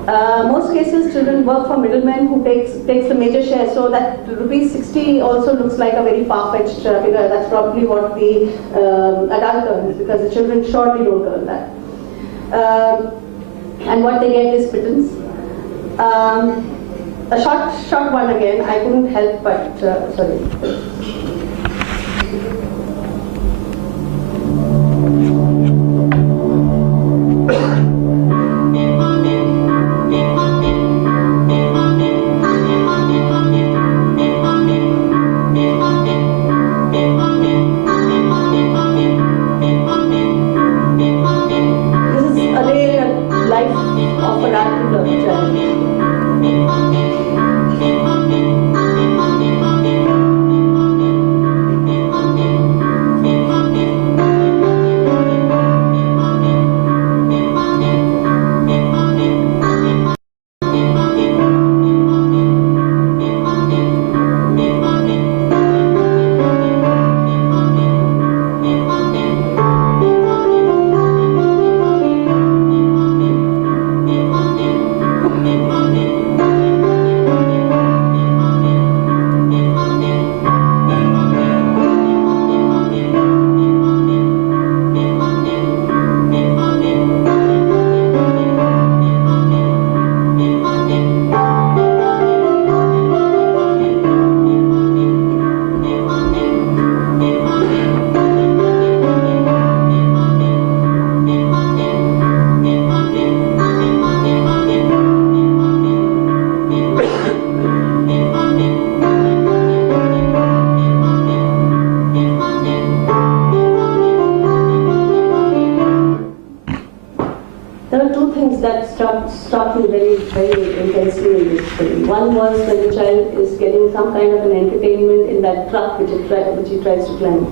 Most cases, children work for middlemen who takes the major share, so that rupees 60 also looks like a very far-fetched figure. That's probably what the adult earns, because the children surely don't earn that. And what they get is pittance. A short one again, I couldn't help but, sorry. struck me very, very intensely in this film. One was when the child is getting some kind of an entertainment in that truck which he tries to climb.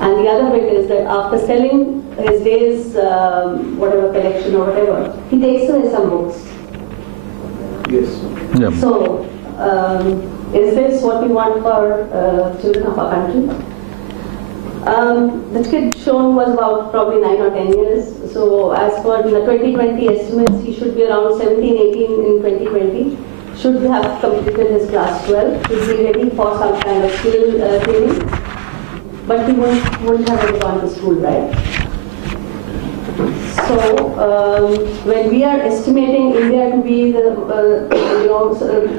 And the other bit is that after selling his day's whatever collection or whatever, he takes away some books. Yes. Yeah. So, is this what we want for children of our country? The kid shown was about probably 9 or 10 years. So as per the 2020 estimates, he should be around 17, 18 in 2020. Should have completed his class 12. Should be ready for some kind of skill training. But he wouldn't have ever gone to school, right? So when we are estimating India to be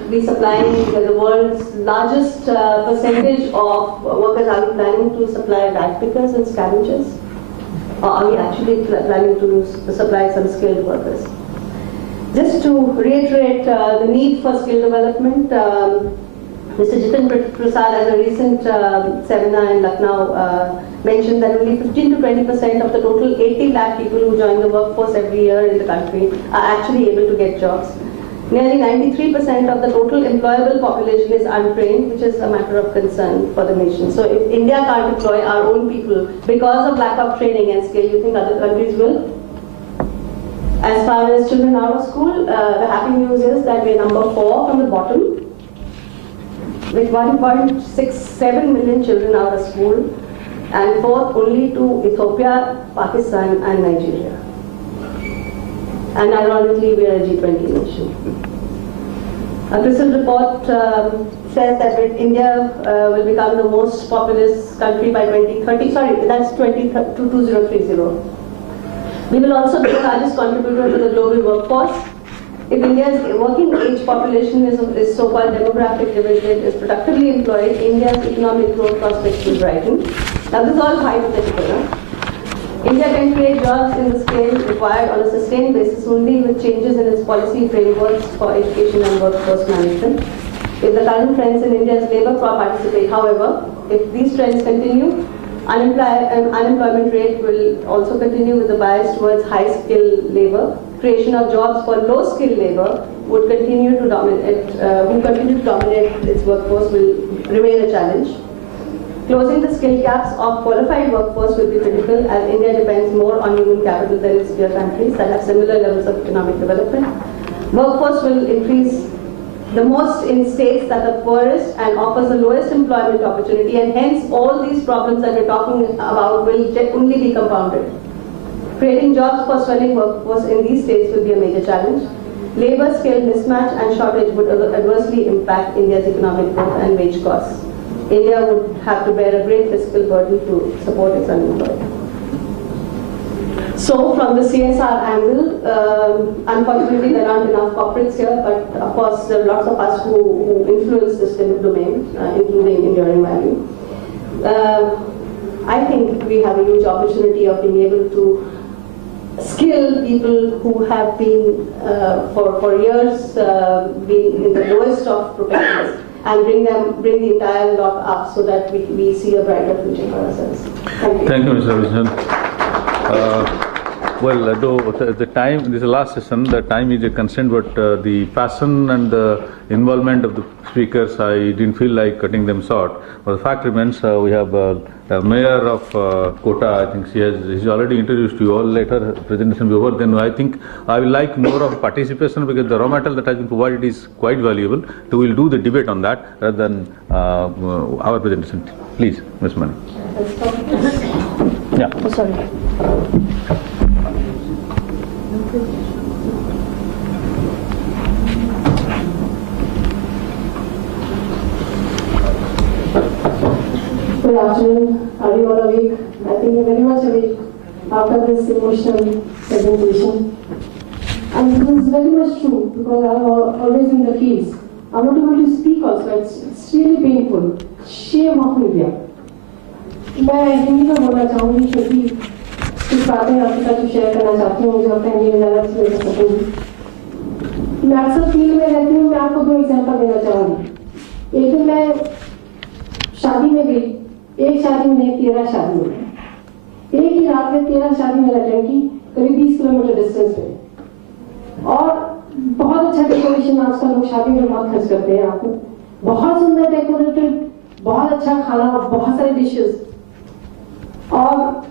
be supplying the world's largest percentage of workers, are we planning to supply rat pickers and scavengers? Or are we actually planning to supply some skilled workers? Just to reiterate the need for skill development, Mr. Jitin Prasad at a recent seminar in Lucknow mentioned that only 15 to 20% of the total 80 lakh people who join the workforce every year in the country are actually able to get jobs. Nearly 93% of the total employable population is untrained, which is a matter of concern for the nation. So if India can't employ our own people because of lack of training and skill, you think other countries will? As far as children out of school, the happy news is that we're number 4 from the bottom, with 1.67 million children out of school, and fourth only to Ethiopia, Pakistan and Nigeria. And ironically, we are a G20 nation. A recent report says that India will become the most populous country by 2030. Sorry, that's 2030. We will also be the largest contributor to the global workforce. If India's working age population is so-called demographic dividend is productively employed, India's economic growth prospects will brighten. Now this is all hypothetical. India can create jobs in the scale required on a sustained basis only with changes in its policy frameworks for education and workforce management. If the current trends in India's labour participate, however, if these trends continue, unemployment rate will also continue with the bias towards high-skilled labour. Creation of jobs for low-skilled labour would continue to dominate. Its workforce will remain a challenge. Closing the skill gaps of qualified workforce will be critical, as India depends more on human capital than its peer countries that have similar levels of economic development. Workforce will increase the most in states that are poorest and offers the lowest employment opportunity, and hence all these problems that we're talking about will only be compounded. Creating jobs for swelling workforce in these states will be a major challenge. Labour skill mismatch and shortage would adversely impact India's economic growth and wage costs. India would have to bear a great fiscal burden to support its unemployed. So from the CSR angle, unfortunately there aren't enough corporates here, but of course there are lots of us who influence this domain, including enduring value. I think we have a huge opportunity of being able to skill people who have been for years been in the lowest of professions, and bring the entire lot up so that we see a brighter future for ourselves. Thank you. Thank you, Mr. Vishnu. Well, though the time, this is the last session, the time is a constraint, but the passion and the involvement of the speakers, I didn't feel like cutting them short. But the fact remains, we have Mayor of Kota. I think she's already introduced you all. Let her presentation be over. Then I think I will like more of participation, because the raw material that has been provided is quite valuable. So we will do the debate on that rather than our presentation. Please, Ms. Mani. Yeah. Oh, sorry. Good afternoon. Are you all awake? I think you're very much awake after this emotional presentation. And this is very much true, because I'm always in the fields. I'm not able to speak also. It's really painful. Shame of India. मैं हिंदी में बोलना चाहूँगी क्योंकि कुछ बातें आपके साथ share करना चाहती हूँ, मुझे अपने हिंदी में ज़्यादा अच्छी लग सकूँगी। मैं अक्सर फील्ड में रहती हूँ, मैं आपको 2 एग्जाम्पल देना चाहूँगी। एक दिन मैं शादी में गई, एक शादी में नहीं 13 शादी में, एक ही रात में 13 शादी मैंने अटेंड की, करीब 20 किलोमीटर डिस्टेंस पे। और अच्छा डेकोरेशन आजकल लोग शादी में बहुत खर्च करते हैं, आपको बहुत सुंदर डेकोरेटेड, बहुत अच्छा खाना, बहुत सारे डिशेस। और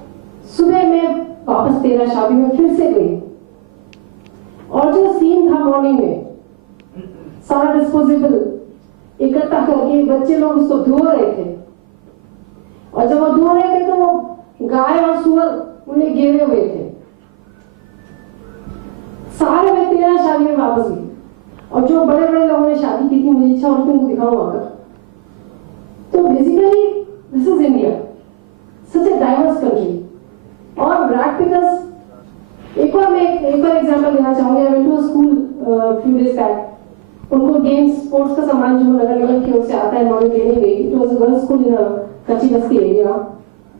सुबह में वापस 13 शादी में फिर से गई, और जो सीन था मॉर्निंग में, सारा डिस्पोजेबल इकट्ठा करके बच्चे लोग उसको धो रहे थे, और जब वो धो रहे थे तो वो गाय और सुअर उन्हें घेरे हुए थे। सारे में 13 शादी में वापस गई, और जो बड़े बड़े लोगों ने शादी की थी, मुझे इच्छा और तुमको दिखाऊं आकर। तो basically this is India, such a diverse country. और रैग पिकर्स, एक और एग्जांपल देना चाहूंगी। I went to a school few days back. उनको गेम्स स्पोर्ट्स का सामान जो नगर निगम की ओर से आता है उन्होंने देने गई। It was a girls school in kachchi basti area,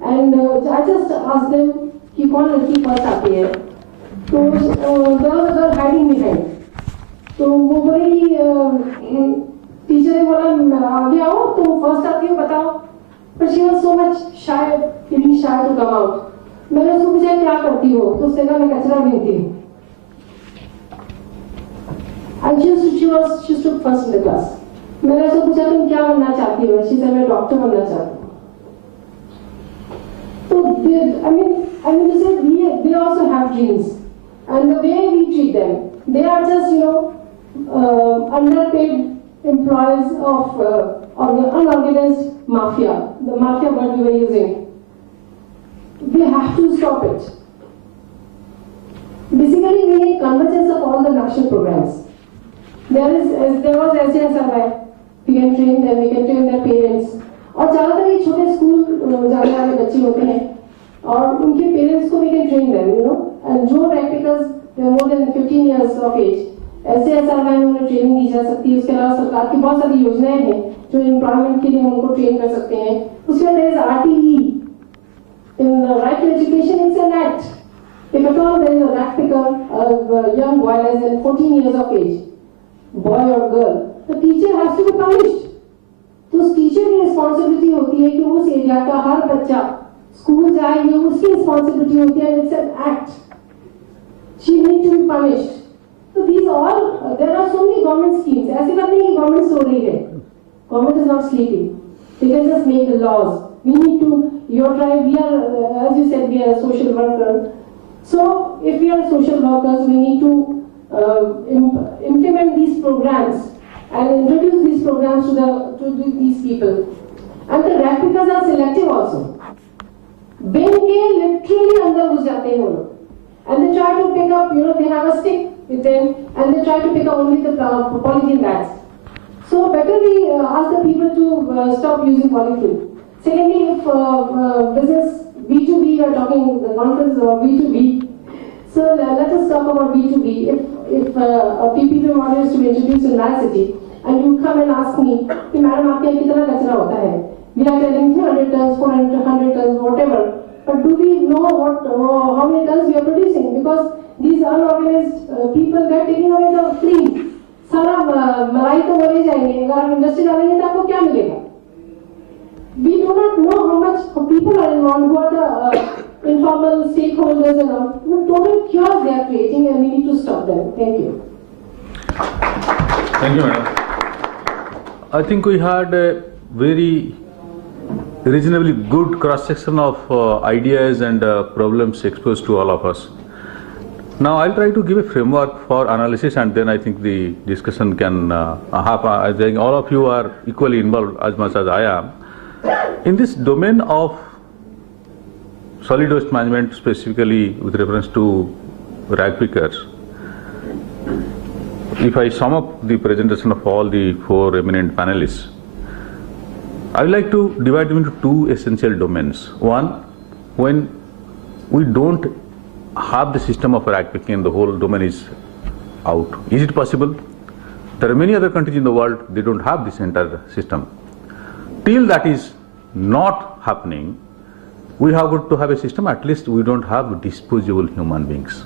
and I just asked them कि कौन लड़की फर्स्ट आती है। तो there was a girl hiding behind. तो वो बोली कि टीचर ने बोला आगे आओ, तो फर्स्ट आती हो बताओ। But she was so much shy, feeling shy to come out. मैंने उसको पूछा क्या करती हो, तो उसने कहा मैं कचरा बीनती हूँ। And she stood first in the class. मैंने उससे पूछा तुम क्या बनना चाहती हो? She said मैं डॉक्टर बनना चाहती हूँ। तो I mean to say they also have dreams, and the way we treat them, they are just underpaid employees of unorganized mafia, the mafia word we were using. We have to stop it. Basically, we need convergence of all the national programs. There was SJSRY. We can train them, we can train their parents. और ज़्यादातर ये छोटे school जाने वाले बच्चे होते हैं, और उनके पेरेंट्स को we can train them, and जो practicals they are more than 15 years of age, SJSRY में उन्हें ट्रेनिंग दी जा सकती है। उसके अलावा सरकार की बहुत सारी योजनाएं हैं जो एम्प्लॉयमेंट के लिए उनको ट्रेन कर सकते हैं। उसके बाद there is RTE. In the right to education, it's an act. If at all there is a rag picker, a young boy less than 14 years of age, boy or girl, the teacher has to be punished. तो उस teacher की responsibility होती है कि उस area का हर बच्चा school जाए, ये उसकी रिस्पॉन्सिबिलिटी होती है। It's an act, she need to be punished. तो these all, there are so many government schemes. ऐसी बात नहीं कि गवर्नमेंट सो रही है, government is not sleeping, they can just make the laws. We need to, your tribe, we are, as you said, we are a social worker. So if we are social workers, we need to implement these programs and introduce these programs to these people. And the rag pickers are selective also. Bin ke literally andar घुस जाते हैं वो लोग, and they try to pick up, they have a stick with them, and they try to pick up only the polythene bags. So better we ask the people to stop using polythene. Secondly, if business B2B, we are talking, the conference is about B2B. So let us talk about B2B. If a PPP model is to be introduced in my city, and you come and ask me, madam, आपके यहाँ कितना कचरा होता है? We are telling 300 tons, 400 tons, whatever. But do we know how many tons we are producing? Because these unorganized people, they are taking away the cream. सारा मलाई तो मरे जाएंगे। अगर आप इंडस्ट्री डालेंगे तो आपको क्या मिलेगा? We do not know how much people are involved, who are the informal stakeholders and all. The total chaos they are creating, and we need to stop them. Thank you. Thank you, madam. I think we had a very reasonably good cross-section of ideas and problems exposed to all of us. Now I'll try to give a framework for analysis, and then I think the discussion can happen. I think all of you are equally involved as much as I am. In this domain of solid waste management, specifically with reference to rag pickers, if I sum up the presentation of all the 4 eminent panelists, I would like to divide them into 2 essential domains. One, when we don't have the system of rag picking and the whole domain is out. Is it possible? There are many other countries in the world, they don't have this entire system. Till that is not happening, we have got to have a system, at least we don't have disposable human beings.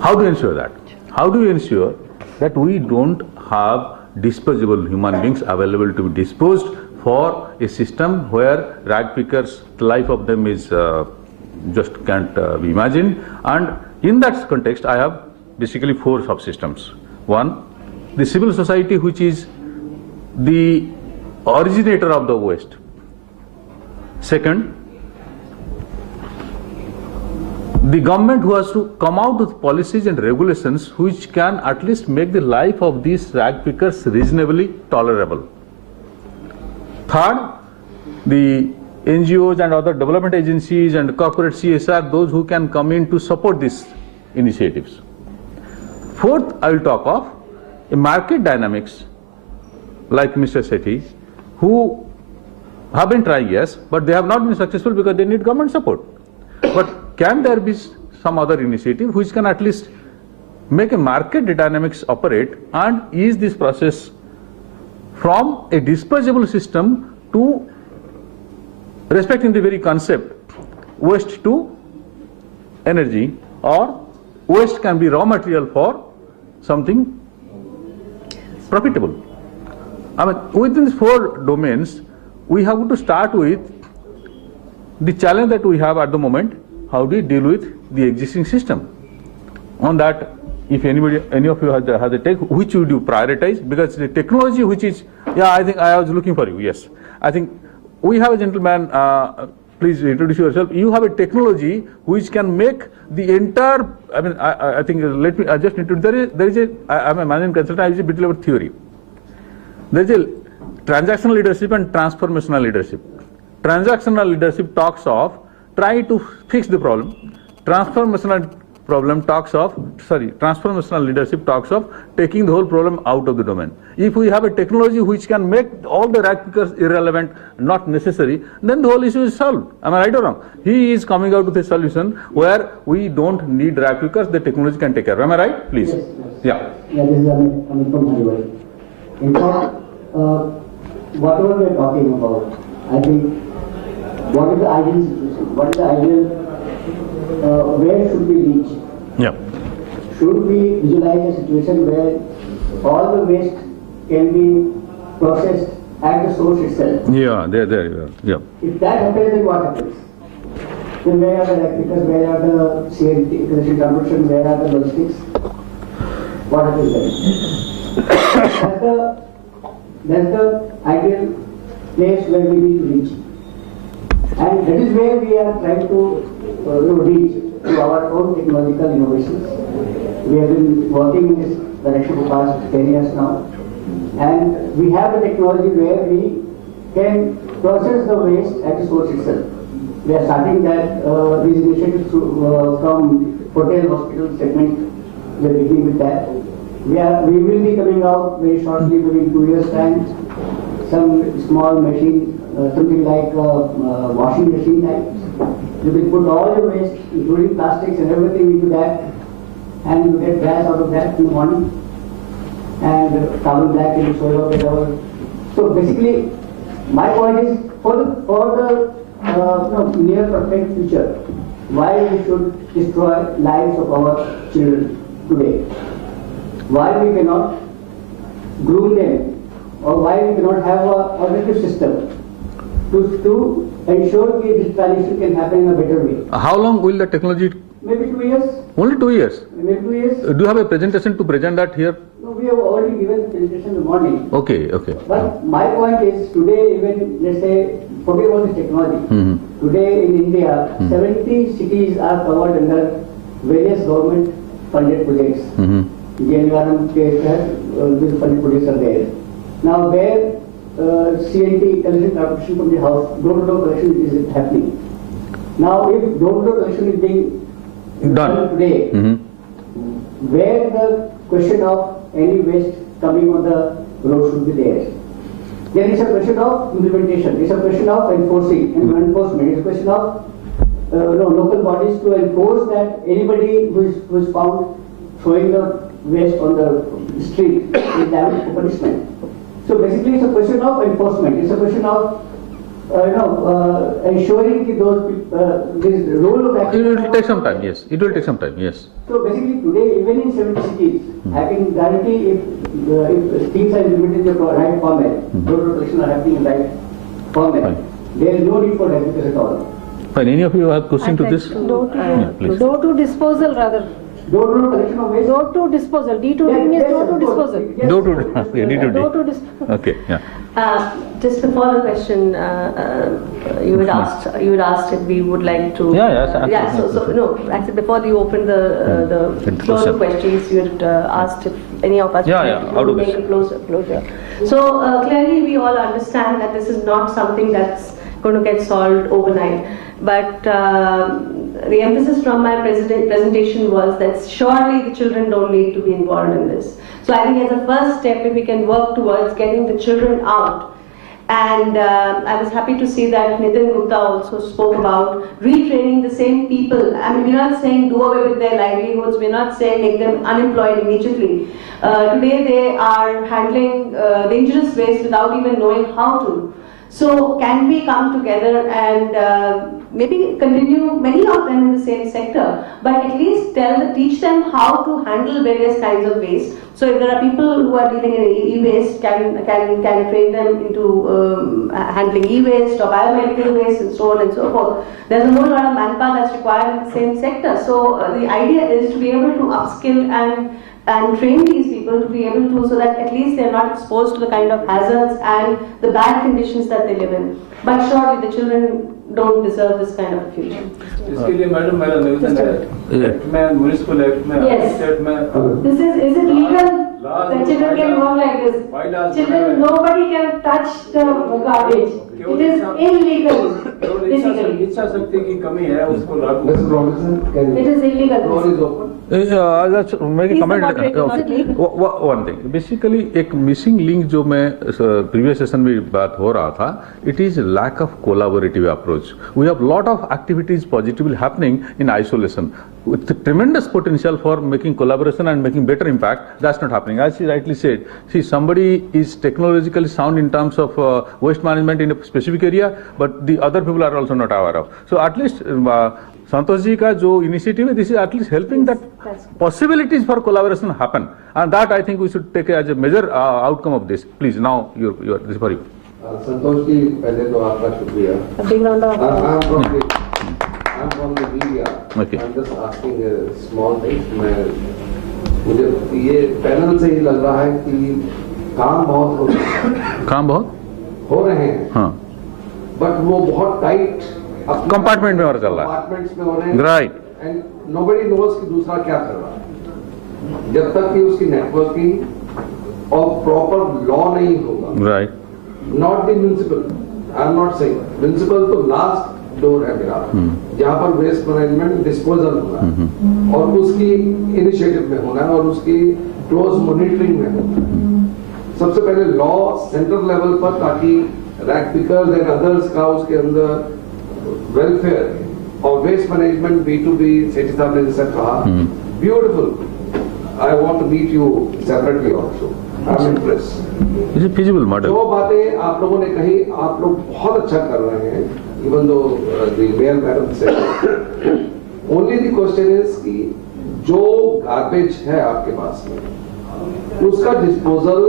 How do you ensure that? How do you ensure that we don't have disposable human beings available to be disposed for a system where rag pickers, the life of them is just can't be imagined. And in that context, I have basically 4 subsystems. One, the civil society, which is the originator of the waste. Second, the government who has to come out with policies and regulations which can at least make the life of these rag pickers reasonably tolerable. Third, the NGOs and other development agencies and corporate CSR, those who can come in to support these initiatives. Fourth, I will talk of a market dynamics like Mr. Sethi, who have been trying, yes, but they have not been successful because they need government support. But can there be some other initiative which can at least make a market dynamics operate and ease this process from a disposable system to respecting the very concept waste to energy, or waste can be raw material for something profitable. I mean, within these four domains, we have to start with the challenge that we have at the moment. How do we deal with the existing system? On that, if any of you has a take, which would you prioritize? Because the technology which is, I think I was looking for you, yes. I think we have a gentleman, please introduce yourself. You have a technology which can make the entire, I think, let me just introduce, there is I'm a management consultant, I use a bit of theory. There is a transactional leadership and transformational leadership. Transactional leadership talks of try to fix the problem. Transformational leadership talks of taking the whole problem out of the domain. If we have a technology which can make all the rag pickers irrelevant, not necessary, then the whole issue is solved. Am I right or wrong? He is coming out with a solution where we don't need rag pickers, the technology can take care. Am I right? Please. Yes. Yeah. Yeah, this is Amit from Haridwar. In fact, whatever we are talking about, I think, what is the ideal situation? What is the ideal? Where should we reach? Yeah. Should we visualize a situation where all the waste can be processed at the source itself? Yeah, there you are. Yeah. If that happens, then what happens? Then where are the replicas, where are the CNT, consumption, where are the logistics? What happens then? That's the ideal place where we need to reach. And that is where we are trying to reach to our own technological innovations. We have been working in this direction for the past 10 years now. And we have the technology where we can process the waste at the source itself. We are starting that these initiatives from hotel, hospital segment. We are beginning with that. We will be coming out very shortly, within 2 years' time, some small machine, something like washing machine type. You will put all your waste, including plastics and everything, into that, and you get gas out of that in the morning, and carbon black in the soil, whatever. So basically, my point is, for the near perfect future, why we should destroy lives of our children today? Why we cannot groom them, or why we cannot have an alternative system to ensure that this transition can happen in a better way? How long will the technology? Maybe 2 years. Only 2 years? Maybe 2 years. Do you have a presentation to present that here? No, we have already given the presentation in the morning. Okay. But my point is, today, even, let's say, forget about this technology. Today in India, 70 cities are covered under various government-funded projects. GNRM, these funded projects are there. Now, where CNT, collection corruption from the house, door-to-door collection is happening. Now, if door-to-door collection is being done today, where the question of any waste coming on the road should be there. Then it's a question of implementation, it's a question of enforcing and enforcement, it's a question of local bodies to enforce that anybody who is found throwing the waste on the street is liable for punishment. So basically it's a question of enforcement, it's a question of ensuring that those this role of action. It will take some time, yes. It will take some time, yes. So basically today, even in 70 cities, I can guarantee if things are implemented in the right format, door collection are happening in the right format, there is no need for replicas at all. Fine. Any of you have question to this? Door to disposal rather. door-to-door collection of waste. Door to disposal. D2D means door to disposal. Yes. Door to D2D. Door to disposal. Okay, yeah. Just before the question, you had asked if we would like to. Yeah. So no. Actually, before you opened the floor to questions, you had asked if any of us would like to make a closure. So clearly, we all understand that this is not something that's going to get solved overnight. But the emphasis from my presentation was that surely the children don't need to be involved in this. So I think as a first step, if we can work towards getting the children out. And I was happy to see that Nitin Gupta also spoke about retraining the same people. I mean, we're not saying do away with their livelihoods, we're not saying make them unemployed immediately. Today they are handling dangerous waste without even knowing how to. So can we come together and maybe continue many of them in the same sector, but at least teach them how to handle various kinds of waste. So if there are people who are dealing in e-waste, can train them into handling e-waste or biomedical waste and so on and so forth. There's a whole lot of manpower that's required in the same sector. So the idea is to be able to upskill and train these people to be able to, so that at least they're not exposed to the kind of hazards and the bad conditions that they live in. But surely the children don't deserve this kind of a future. इसके लिए madam मेरा निवेदन है act में municipal act में state में This is it legal that children can work like this? Children, nobody can touch the garbage. It is illegal. इच्छा शक्ति की कमी है उसको लागू. Mr. Robinson, can It is illegal. floor is open. I'll just make a He's the comment. moderator, not me. One thing. Basically, एक missing link जो मैं previous session में बात हो रहा था, it is lack of collaborative approach. We have lot of activities positively happening in isolation, with tremendous potential for making collaboration and making better impact. That's not happening. As she rightly said, see, somebody is technologically sound in terms of waste management in a specific area, but the other people are also not aware of. So at least Santosh ji ka jo initiative, this is at least helping that possibilities for collaboration happen, and that I think we should take as a major outcome of this. Please, now this is for you. Santosh ji, पहले तो आपका शुक्रिया. A big round of applause. I'm from the media. Okay. I'm just asking a small thing. मुझे ये panel से ही लग रहा है कि काम बहुत हो रहे हैं. काम बहुत हो रहे हैं. हाँ. But वो बहुत टाइट कंपार्टमेंट में और चल रहा है. कंपार्टमेंट्स में हो रहे हैं. Right. And nobody knows कि दूसरा क्या कर रहा है. जब तक कि उसकी नेटवर्किंग और प्रॉपर लॉ नहीं होगा. Right. Not the municipal. I'm not saying municipal तो लास्ट डोर है मेरा, जहाँ पर वेस्ट मैनेजमेंट डिस्पोजल होना है और उसकी इनिशिएटिव में होना है और उसकी क्लोज मॉनिटरिंग में होना है. सबसे पहले लॉ सेंट्रल लेवल पर, ताकि रैक पिकर्स एंड अदर्स का उसके अंदर वेलफेयर और वेस्ट मैनेजमेंट B2B सेठी साहब ने जैसा कहा, beautiful. I want to meet you separately also. I am impressed. It's a feasible model. जो बातें आप लोगों ने कही, आप लोग बहुत अच्छा कर रहे हैं. Even though the mayor madam से, ओनली द क्वेश्चन इज कि जो गार्बेज है आपके पास में, उसका डिस्पोजल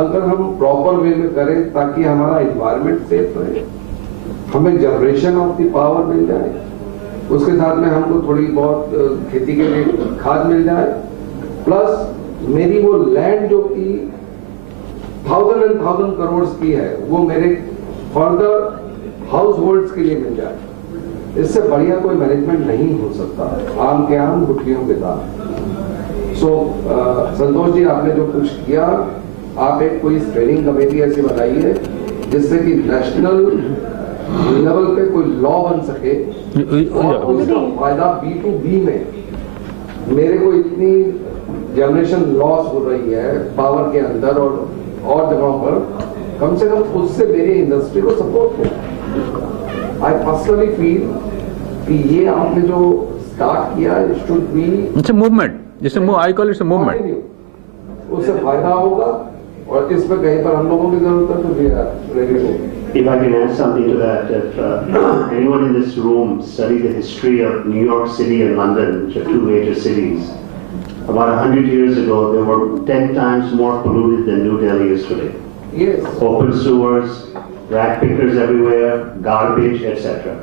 अगर हम प्रॉपर वे में करें ताकि हमारा एनवायरनमेंट सेफ रहे, हमें जनरेशन ऑफ द पावर मिल जाए, उसके साथ में हमको थोड़ी बहुत खेती के लिए खाद मिल जाए, प्लस मेरी वो लैंड जो कि 1000 करोड़ की है, वो मेरे फर्दर हाउस होल्ड्स के लिए मिल जाए. इससे बढ़िया कोई मैनेजमेंट नहीं हो सकता. आम के आम, गुठलियों के दाम. सो संतोष जी, आपने जो कुछ किया, आप एक कोई ट्रेनिंग कमेटी ऐसी बनाइए जिससे कि नेशनल लेवल पे कोई लॉ बन सके और उसका फायदा B2B में. मेरे को इतनी जनरेशन लॉस हो रही है पावर के अंदर और जगहों पर, कम से कम उससे मेरी इंडस्ट्री को सपोर्ट हो. आई पर्सनली फील कि ये आपने जो स्टार्ट किया, it should be it's a movement. जैसे I call it's a movement. उससे फायदा होगा और इसमें कहीं पर हम लोगों की जरूरत है तो भी रेडी होगी. If I can add something to that, if anyone in this room studied the history of New York City and London, which are two major cities, about 100 years ago, they were 10 times more polluted than New Delhi is today. Yes. Open sewers, rat pickers everywhere, garbage, etc.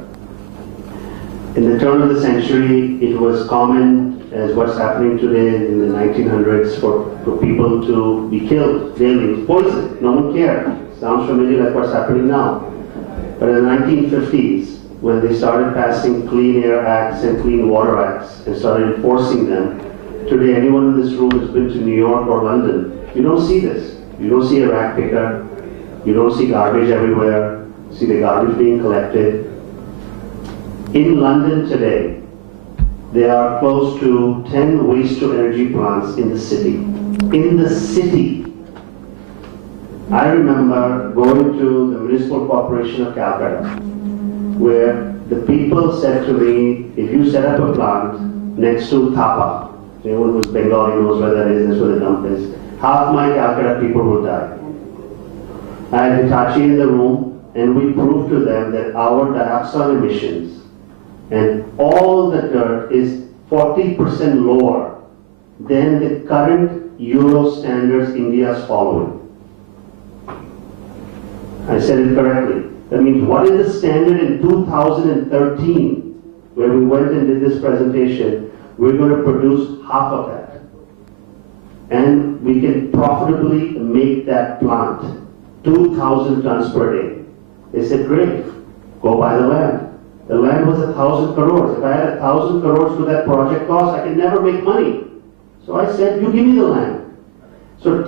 In the turn of the century, it was common as what's happening today in the 1900s for people to be killed daily with poison. No one cared. Sounds familiar like what's happening now. But in the 1950s, when they started passing Clean Air Acts and Clean Water Acts and started enforcing them, today anyone in this room has been to New York or London, you don't see this. You don't see a rag picker, you don't see garbage everywhere, you see the garbage being collected. In London today, there are close to 10 waste-to-energy plants in the city. In the city. I remember going to the Municipal Corporation of Calcutta, where the people said to me, if you set up a plant next to Thapa, anyone who's Bengali knows where that is, that's where the dump is, half my Calcutta people will die. I had Hitachi in the room, and we proved to them that our dioxide emissions and all the dirt is 40% lower than the current Euro standards India is following. I said it correctly. That means what is the standard in 2013, where we went and did this presentation? We're going to produce half of that. And we can profitably make that plant 2,000 tons per day. They said, great, go buy the land. The land was 1,000 crores. If I had 1,000 crores for that project cost, I could never make money. So I said, you give me the land. So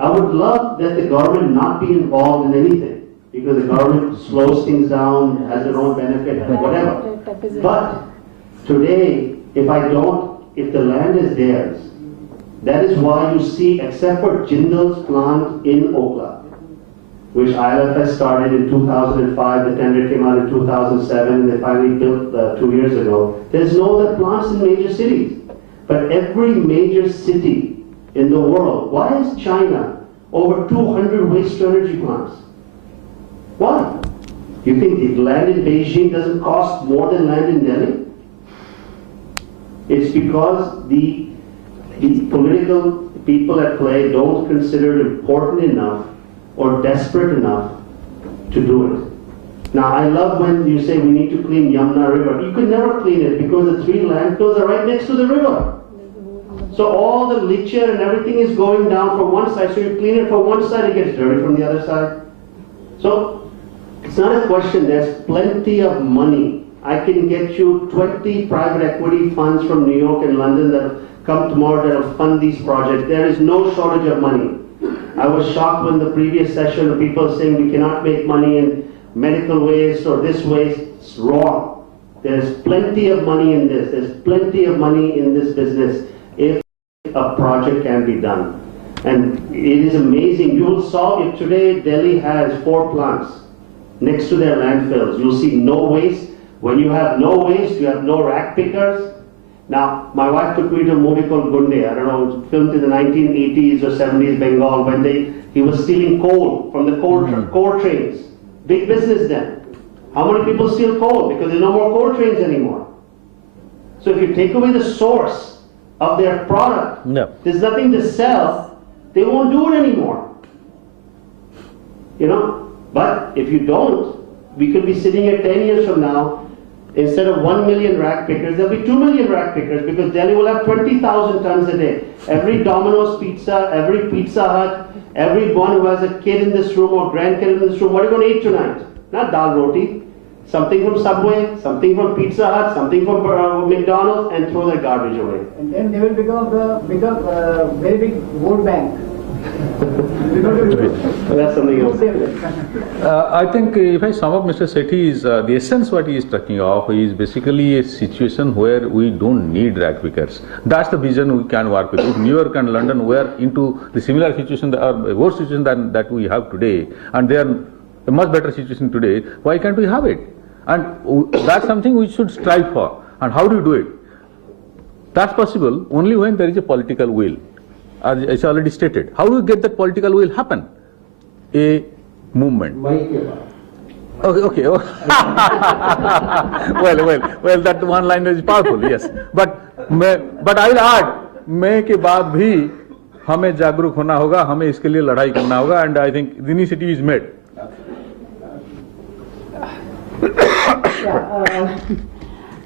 I would love that the government not be involved in anything, because the government slows things down, has their own benefit, whatever. But today, if the land is theirs, that is why you see, except for Jindal's plant in Okla, which ILFS started in 2005, the tender came out in 2007, and they finally built 2 years ago. There's no other plants in major cities. But every major city in the world, why is China over 200 waste-to-energy plants? Why? You think the land in Beijing doesn't cost more than land in Delhi? It's because the political people at play don't consider it important enough or desperate enough to do it. Now, I love when you say we need to clean Yamuna River. You could never clean it because the 3 landfills are right next to the river. So all the litter and everything is going down from one side. So you clean it from one side, it gets dirty from the other side. So it's not a question. There's plenty of money. I can get you 20 private equity funds from New York and London that will come tomorrow that will fund these projects. There is no shortage of money. I was shocked when the previous session of people saying we cannot make money in medical waste or this waste. It's wrong. There's plenty of money in this. There's plenty of money in this business if a project can be done. And it is amazing. You will saw if today Delhi has 4 plants next to their landfills. You'll see no waste. When you have no waste, you have no rack pickers. Now, my wife took me to a movie called Gunde. I don't know, filmed in the 1980s or 70s Bengal when he was stealing coal from the coal trains. Big business then. How many people steal coal? Because there's no more coal trains anymore. So if you take away the source of their product, there's nothing to sell, they won't do it anymore. You know? But if you don't, we could be sitting here 10 years from now. Instead of 1 million rack pickers, there'll be 2 million rack pickers because Delhi will have 20,000 tons a day. Every Domino's pizza, every Pizza Hut, everyone who has a kid in this room or grandkid in this room, what are you going to eat tonight? Not dal roti. Something from Subway, something from Pizza Hut, something from McDonald's, and throw their garbage away. And then they will become the very big vote bank. That's something else. I think if I sum up Mr. Sethi's, the essence what he is talking of is basically a situation where we don't need rag pickers. That's the vision we can work with. If New York and London were into the similar situation or worse situation than that we have today, and they are a much better situation today, why can't we have it? And that's something we should strive for. And how do you do it? That's possible only when there is a political will. As it's already stated. How do you get that political will happen? A movement. Okay. Oh. well, that one line is powerful, yes. But I will add, मैं के बाद भी हमें जागरूक होना होगा, हमें इसके लिए लड़ाई करना होगा, and I think the initiative is made.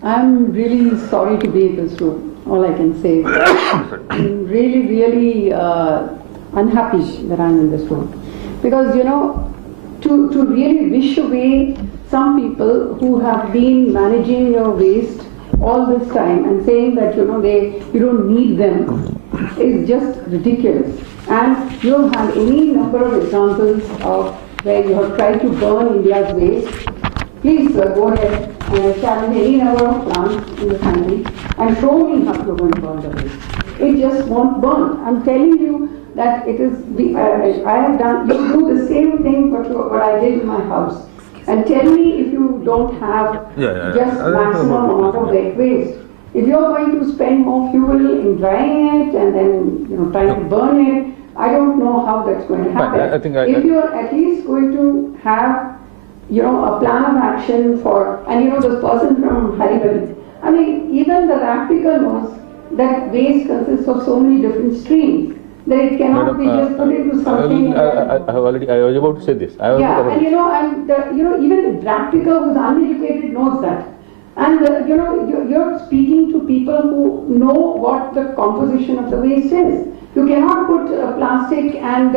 I'm really sorry to be in this room. all I can say. I'm really, really unhappy that I'm in this role. Because, you know, to really wish away some people who have been managing your waste all this time and saying that, you know, you don't need them is just ridiculous. And you have had any number of examples of where you have tried to burn India's waste. Please go ahead and challenge any number of plants in the country and show me how you're going to burn the waste. It just won't burn. I'm telling you that it is, I have done, you do the same thing what I did in my house. And tell me if you don't have just maximum amount of wet waste. If you're going to spend more fuel in drying it and then, you know, trying to burn it, I don't know how that's going to happen. If you're at least going to have, you know, a plan of action for, and you know, this person from Haribari, I mean, even the rag picker knows that waste consists of so many different streams that it cannot be just put into something. I was about to say this. And you know, even the rag picker who's uneducated knows that. And you know, you're speaking to people who know what the composition of the waste is. You cannot put plastic and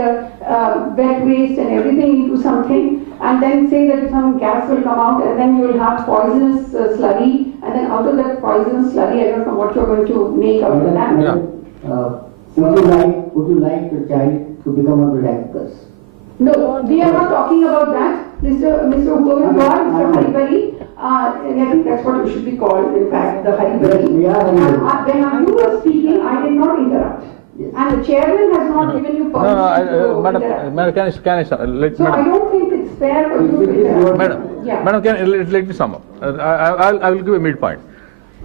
wet waste and everything into something and then say that some gas will come out and then you will have poisonous slurry, and then out of that poisonous slurry, I don't know what you're going to make out of that. Would you like your child to become a redactors? No, we are not talking about that. Mr. whoever you are, Mr. Haribari, I think that's what you should be called, in fact, the Haribari. When you were speaking, I did not interrupt. Yes. And the chairman has not given you permission to interrupt. Madam, can I so I don't think it's fair for you to interrupt. Madam, let me sum up. I will give a midpoint.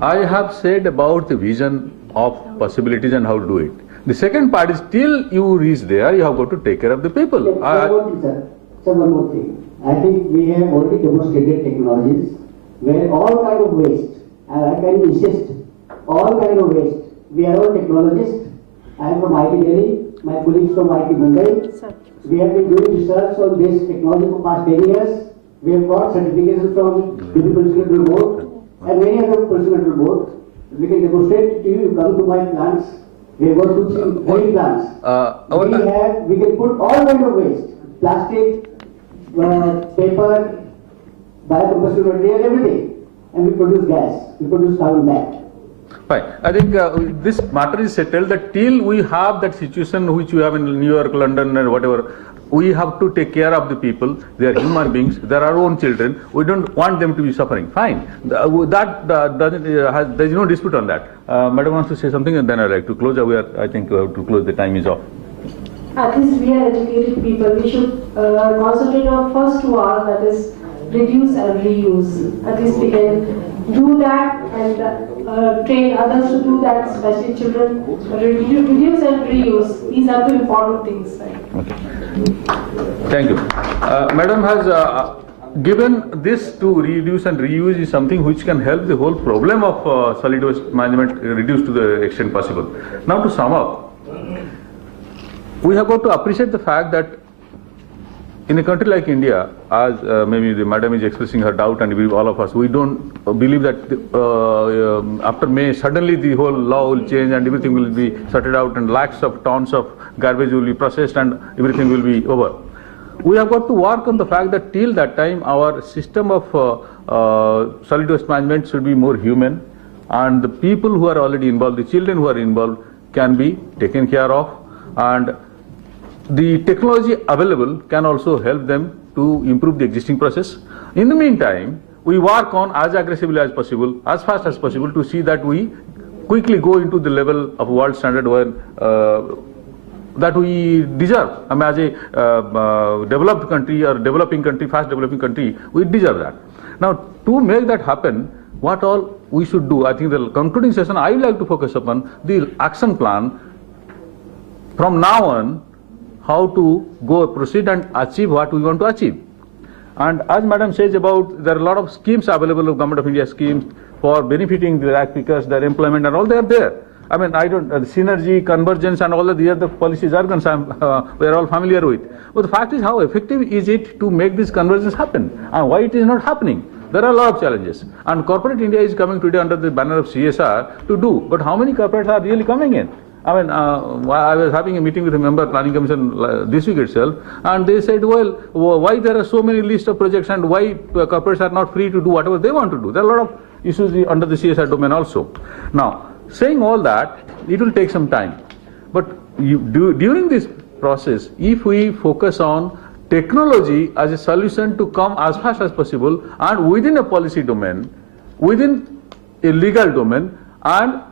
I have said about the vision of possibilities and how to do it. The second part is, till you reach there, you have got to take care of the people. Sir, one more thing. I think we have already demonstrated technologies where all kind of waste, and I can insist, all kind of waste. We are all technologists. I am from IT Delhi, my colleagues from IT Mumbai. We have been doing research on this technology for past 10 years. We have got certifications from the Pollution Control Board and many other Pollution Control Board. We can demonstrate to you, you come to my plants. We have got 2 3 plants. We can put all kind of waste, plastic, paper, biocombustible material, everything, and we produce gas. We produce carbon black. Fine. I think this matter is settled that till we have that situation which we have in New York, London, and whatever, we have to take care of the people. They are human beings. They are our own children. We don't want them to be suffering. Fine. There is no dispute on that. Madam wants to say something, and then I'd like to close. I think we have to close. The time is off. At least we are educated people. We should concentrate on first 2 hours, that is reduce and reuse. At least we can do that and train others to do that, especially children. Reduce and reuse. These are the important things. Right? Okay. Thank you. Madam has given this to reduce and reuse is something which can help the whole problem of solid waste management reduce to the extent possible. Now to sum up, we have got to appreciate the fact that in a country like India, as maybe the madam is expressing her doubt, and all of us, we don't believe that after May suddenly the whole law will change and everything will be sorted out and lakhs of tons of garbage will be processed and everything will be over. We have got to work on the fact that till that time our system of solid waste management should be more human, and the people who are already involved, the children who are involved, can be taken care of, and the technology available can also help them to improve the existing process. In the meantime, we work on as aggressively as possible, as fast as possible, to see that we quickly go into the level of world standard when that we deserve. I mean, as a developed country or developing country, fast developing country, we deserve that. Now, to make that happen, what all we should do, I think the concluding session I would like to focus upon the action plan from now on, how to go proceed and achieve what we want to achieve. And as madam says about, there are a lot of schemes available of Government of India schemes for benefiting the rag pickers, their employment and all, they are there. I mean, the synergy, convergence and all of the other policies are concerned, we are all familiar with. But the fact is, how effective is it to make this convergence happen, and why it is not happening? There are a lot of challenges. And corporate India is coming today under the banner of CSR to do. But how many corporates are really coming in? I mean, I was having a meeting with a member planning commission this week itself, and they said, well, why there are so many list of projects and why corporates are not free to do whatever they want to do. There are a lot of issues under the CSR domain also. Now, saying all that, it will take some time. But during this process, if we focus on technology as a solution to come as fast as possible and within a policy domain, within a legal domain, and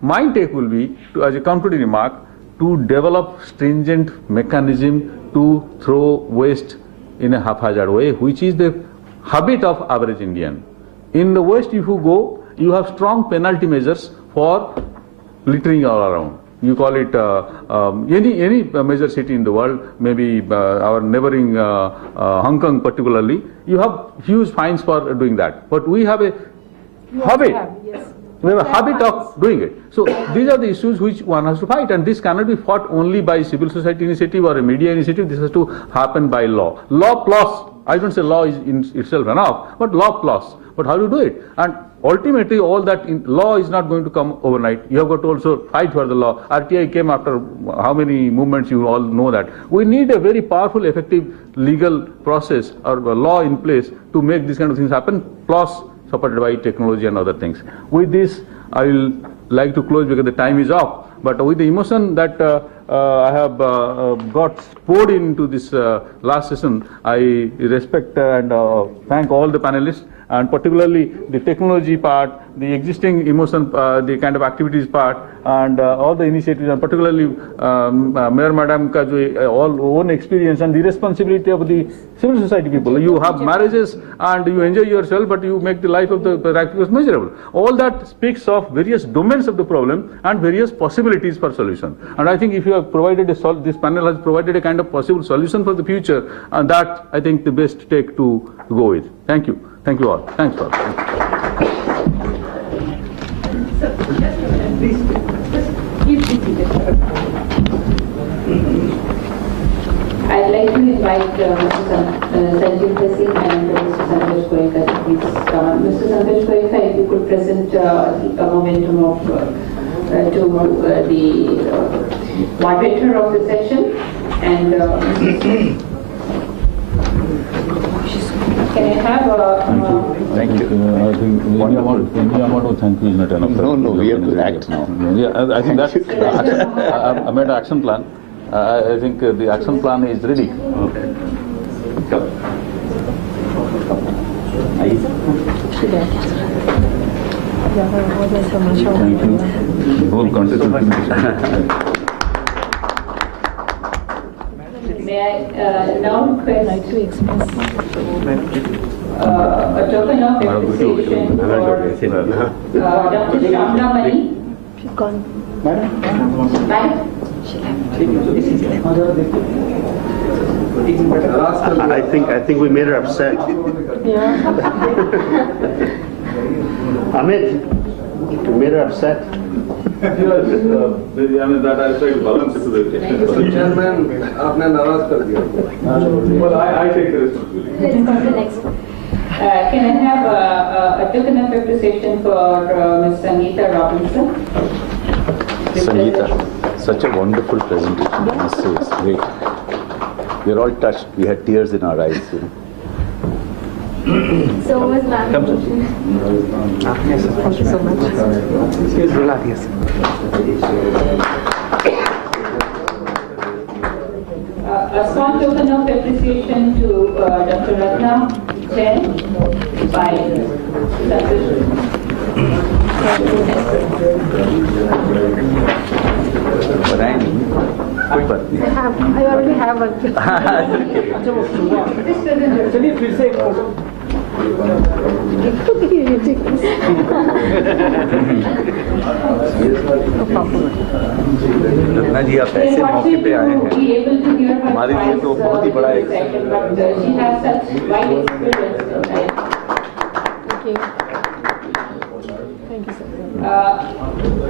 my take will be, as a concluding remark, to develop stringent mechanism to throw waste in a haphazard way, which is the habit of average Indian. In the West, if you go, you have strong penalty measures for littering all around. You call it any major city in the world, maybe our neighboring Hong Kong particularly, you have huge fines for doing that. But we have a habit. We have a habit of doing it. So these are the issues which one has to fight, and this cannot be fought only by civil society initiative or a media initiative. This has to happen by law. Law plus, I don't say law is in itself enough, but law plus. But how do you do it? And ultimately all that law is not going to come overnight. You have got to also fight for the law. RTI came after how many movements, you all know that. We need a very powerful, effective legal process or law in place to make these kind of things happen, plus supported by technology and other things. With this, I will like to close because the time is up. But with the emotion that I have got poured into this last session, I respect and thank all the panelists, and particularly the technology part, the existing emotion, the kind of activities part, and all the initiatives, and particularly Mayor Madam ka jo all own experience and the responsibility of the civil society people. You have marriages and you enjoy yourself, but you make the life of the practitioners miserable. All that speaks of various domains of the problem and various possibilities for solution. And I think if you have provided this panel has provided a kind of possible solution for the future, and that I think the best take to go with. Thank you. Thank you all. Thanks for I'd like to invite Mr. Sanjeev Prasad and Mr. Santosh Goenka to please come on. Mr. Santosh Goenka, if you could present a momentum of to the moderator of the session, and can I have a... Thank you. I think any amount of thank you is not enough. No, we have to act now. Yeah, I think that's... I made an action plan. I think the action plan is ready. Okay. Thank you. The whole country. May I now request a token of appreciation for Dr. Shamla Mani. She's gone. Madam? I think we made her upset. Yeah. Amit, we made her upset. Yes, I mean that I try to balance it to the Chairman, आपने नाराज कर दिया. Well, I take the responsibility. Let's go to the next one. Can I have a token of appreciation for Ms. Sangeeta Robinson? Sangeeta, such a wonderful presentation. I must say, it's great. We are all touched. We had tears in our eyes. You know. So was that. Thank you so much. A small token of appreciation to Dr. Ratna Chen by I already have one. चलिए फिर से एक photo Ratna जी आप ऐसे मौके पे आए हैं, हमारे लिए तो बहुत ही बड़ा एक Thank you. Thank you, sir.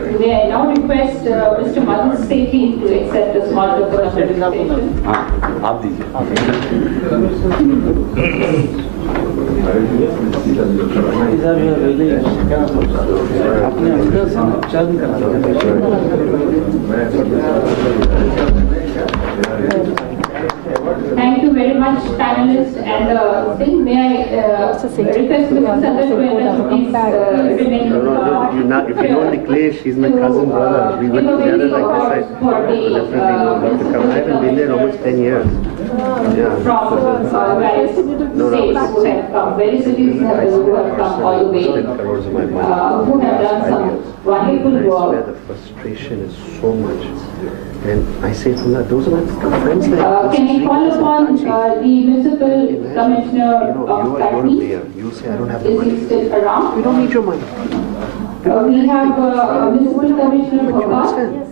May I now request Mr. Madhu Sethi to accept a small token of felicitation. आप दीजिए Thank you very much, panelists, and thing. May I request Mr. Sandar to please remain. If you know Niklesh, he's my cousin brother. We went together like this. I definitely would love to come. I haven't been there almost 10 years. Yeah. From various states who have come, various cities who have come all the way, who have done some wonderful I swear work. the frustration is so much. And I say from that, those are my friends there. Can we call upon the municipal commissioner of You're a Patni? mayor. You say I don't have the Is money. he still around? We don't need your money. We have municipal commissioner Bhopal.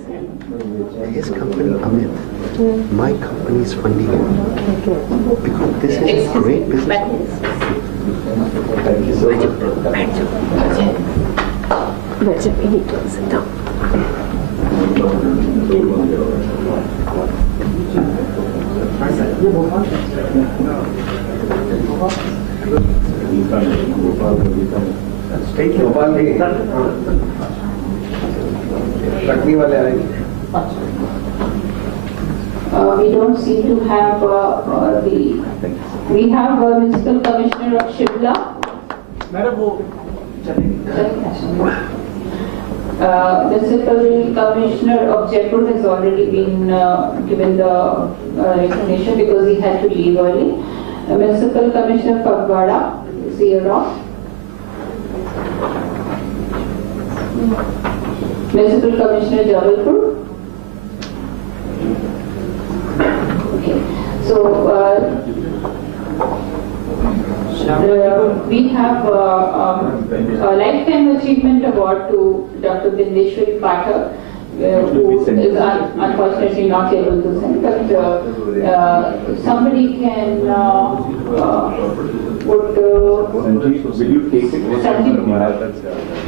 His company, Amit, my company is funding it. Because this is a great business. Thank you so much. We need to sit down. Bhopal में लकड़ी वाले आए We don't seem to have we have municipal commissioner of Shimla. Municipal commissioner of Jaipur has already been given the recognition because he had to leave early. Municipal commissioner of Fagwara is here off. Municipal commissioner Jabalpur. Okay, so we have a lifetime achievement award to Dr. Bindeshwari Pathak, who is unfortunately not able to send, but somebody can would will you take it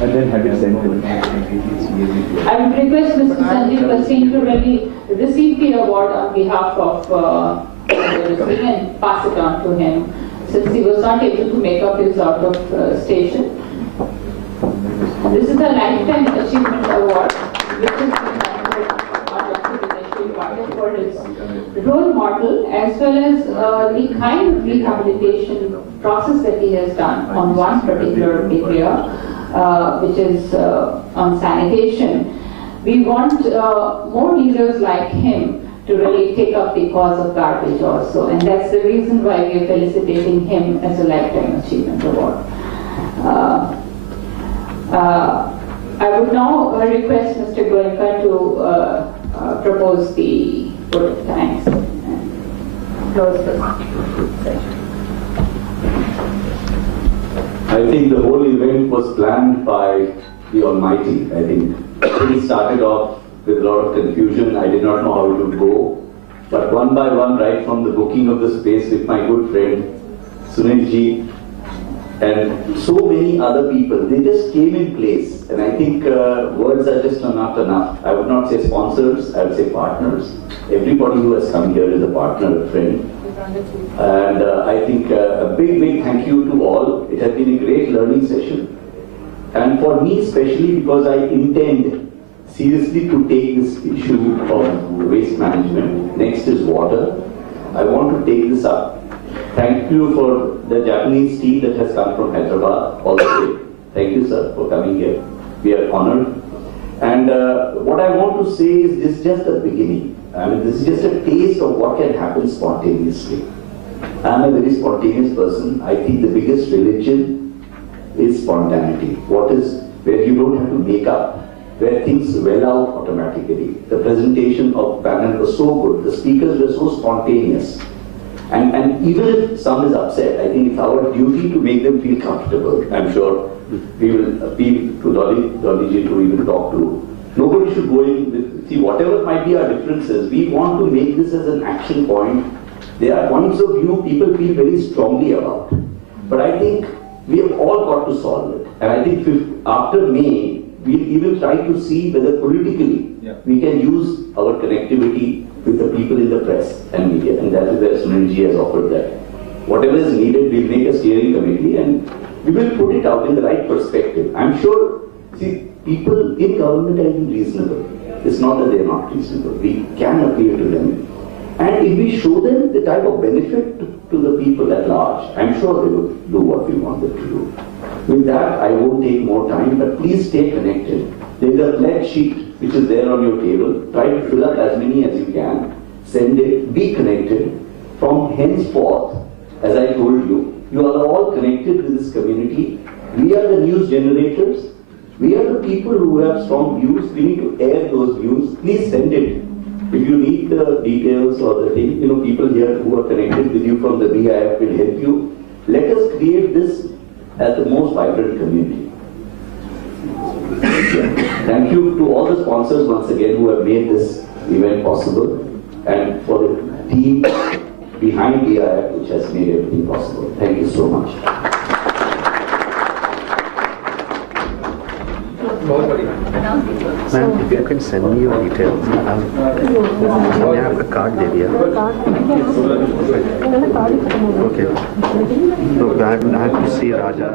and then have it sent to me? I would request Mr. Sanjeev Bhasin to really receive the award on behalf of and pass it on to him, since he was not able to make up his out of station. This is a lifetime achievement award, which is for his role model as well as the kind of rehabilitation process that he has done on one particular area, which is on sanitation. We want more leaders like him to really take up the cause of garbage also, and that's the reason why we are felicitating him as a Lifetime Achievement Award. I would now request Mr. Goenka to propose the vote of thanks and close the session. I think the whole event was planned by the Almighty. I think it started off with a lot of confusion. I did not know how it would go. But one by one, right from the booking of the space with my good friend Sunil Ji and so many other people, they just came in place. And I think words are just not enough. I would not say sponsors, I would say partners. Everybody who has come here is a partner, a friend. And I think a big thank you to all. It has been a great learning session. And for me especially, because I intend seriously to take this issue of waste management. Next is water. I want to take this up. Thank you for the Japanese team that has come from Hyderabad all the way. Thank you, sir, for coming here. We are honored. And what I want to say is this is just the beginning. I mean, this is just a taste of what can happen spontaneously. I'm a very spontaneous person. I think the biggest religion is spontaneity. What is where you don't have to make up, where things well out automatically. The presentation of panel was so good. The speakers were so spontaneous. And even if some is upset, I think it's our duty to make them feel comfortable. I'm sure we will appeal to Dolly ji to even talk to. Nobody should go in with, see, whatever might be our differences, we want to make this as an action point. There are points of view people feel very strongly about. But I think we have all got to solve it. And I think after May, we'll even try to see whether politically we can use our connectivity with the people in the press and media, and that is where Sunilji has offered that. Whatever is needed, we'll make a steering committee and we will put it out in the right perspective. I'm sure, see, people in government are reasonable. It's not that they're not reasonable. We can appeal to them. And if we show them the type of benefit to the people at large, I'm sure they will do what we want them to do. With that, I won't take more time, but please stay connected. There is a pledge sheet which is there on your table. Try to fill up as many as you can. Send it, be connected. From henceforth, as I told you, you are all connected with this community. We are the news generators. We are the people who have strong views. We need to air those views. Please send it. If you need the details or the thing, people here who are connected with you from the BIF will help you. Let us create this as the most vibrant community. Thank you to all the sponsors once again who have made this event possible, and for the team behind BIF which has made everything possible. Thank you so much. Ma'am, if you can send me your details, may I have a card दे दिया? Okay. So I have to see Raja.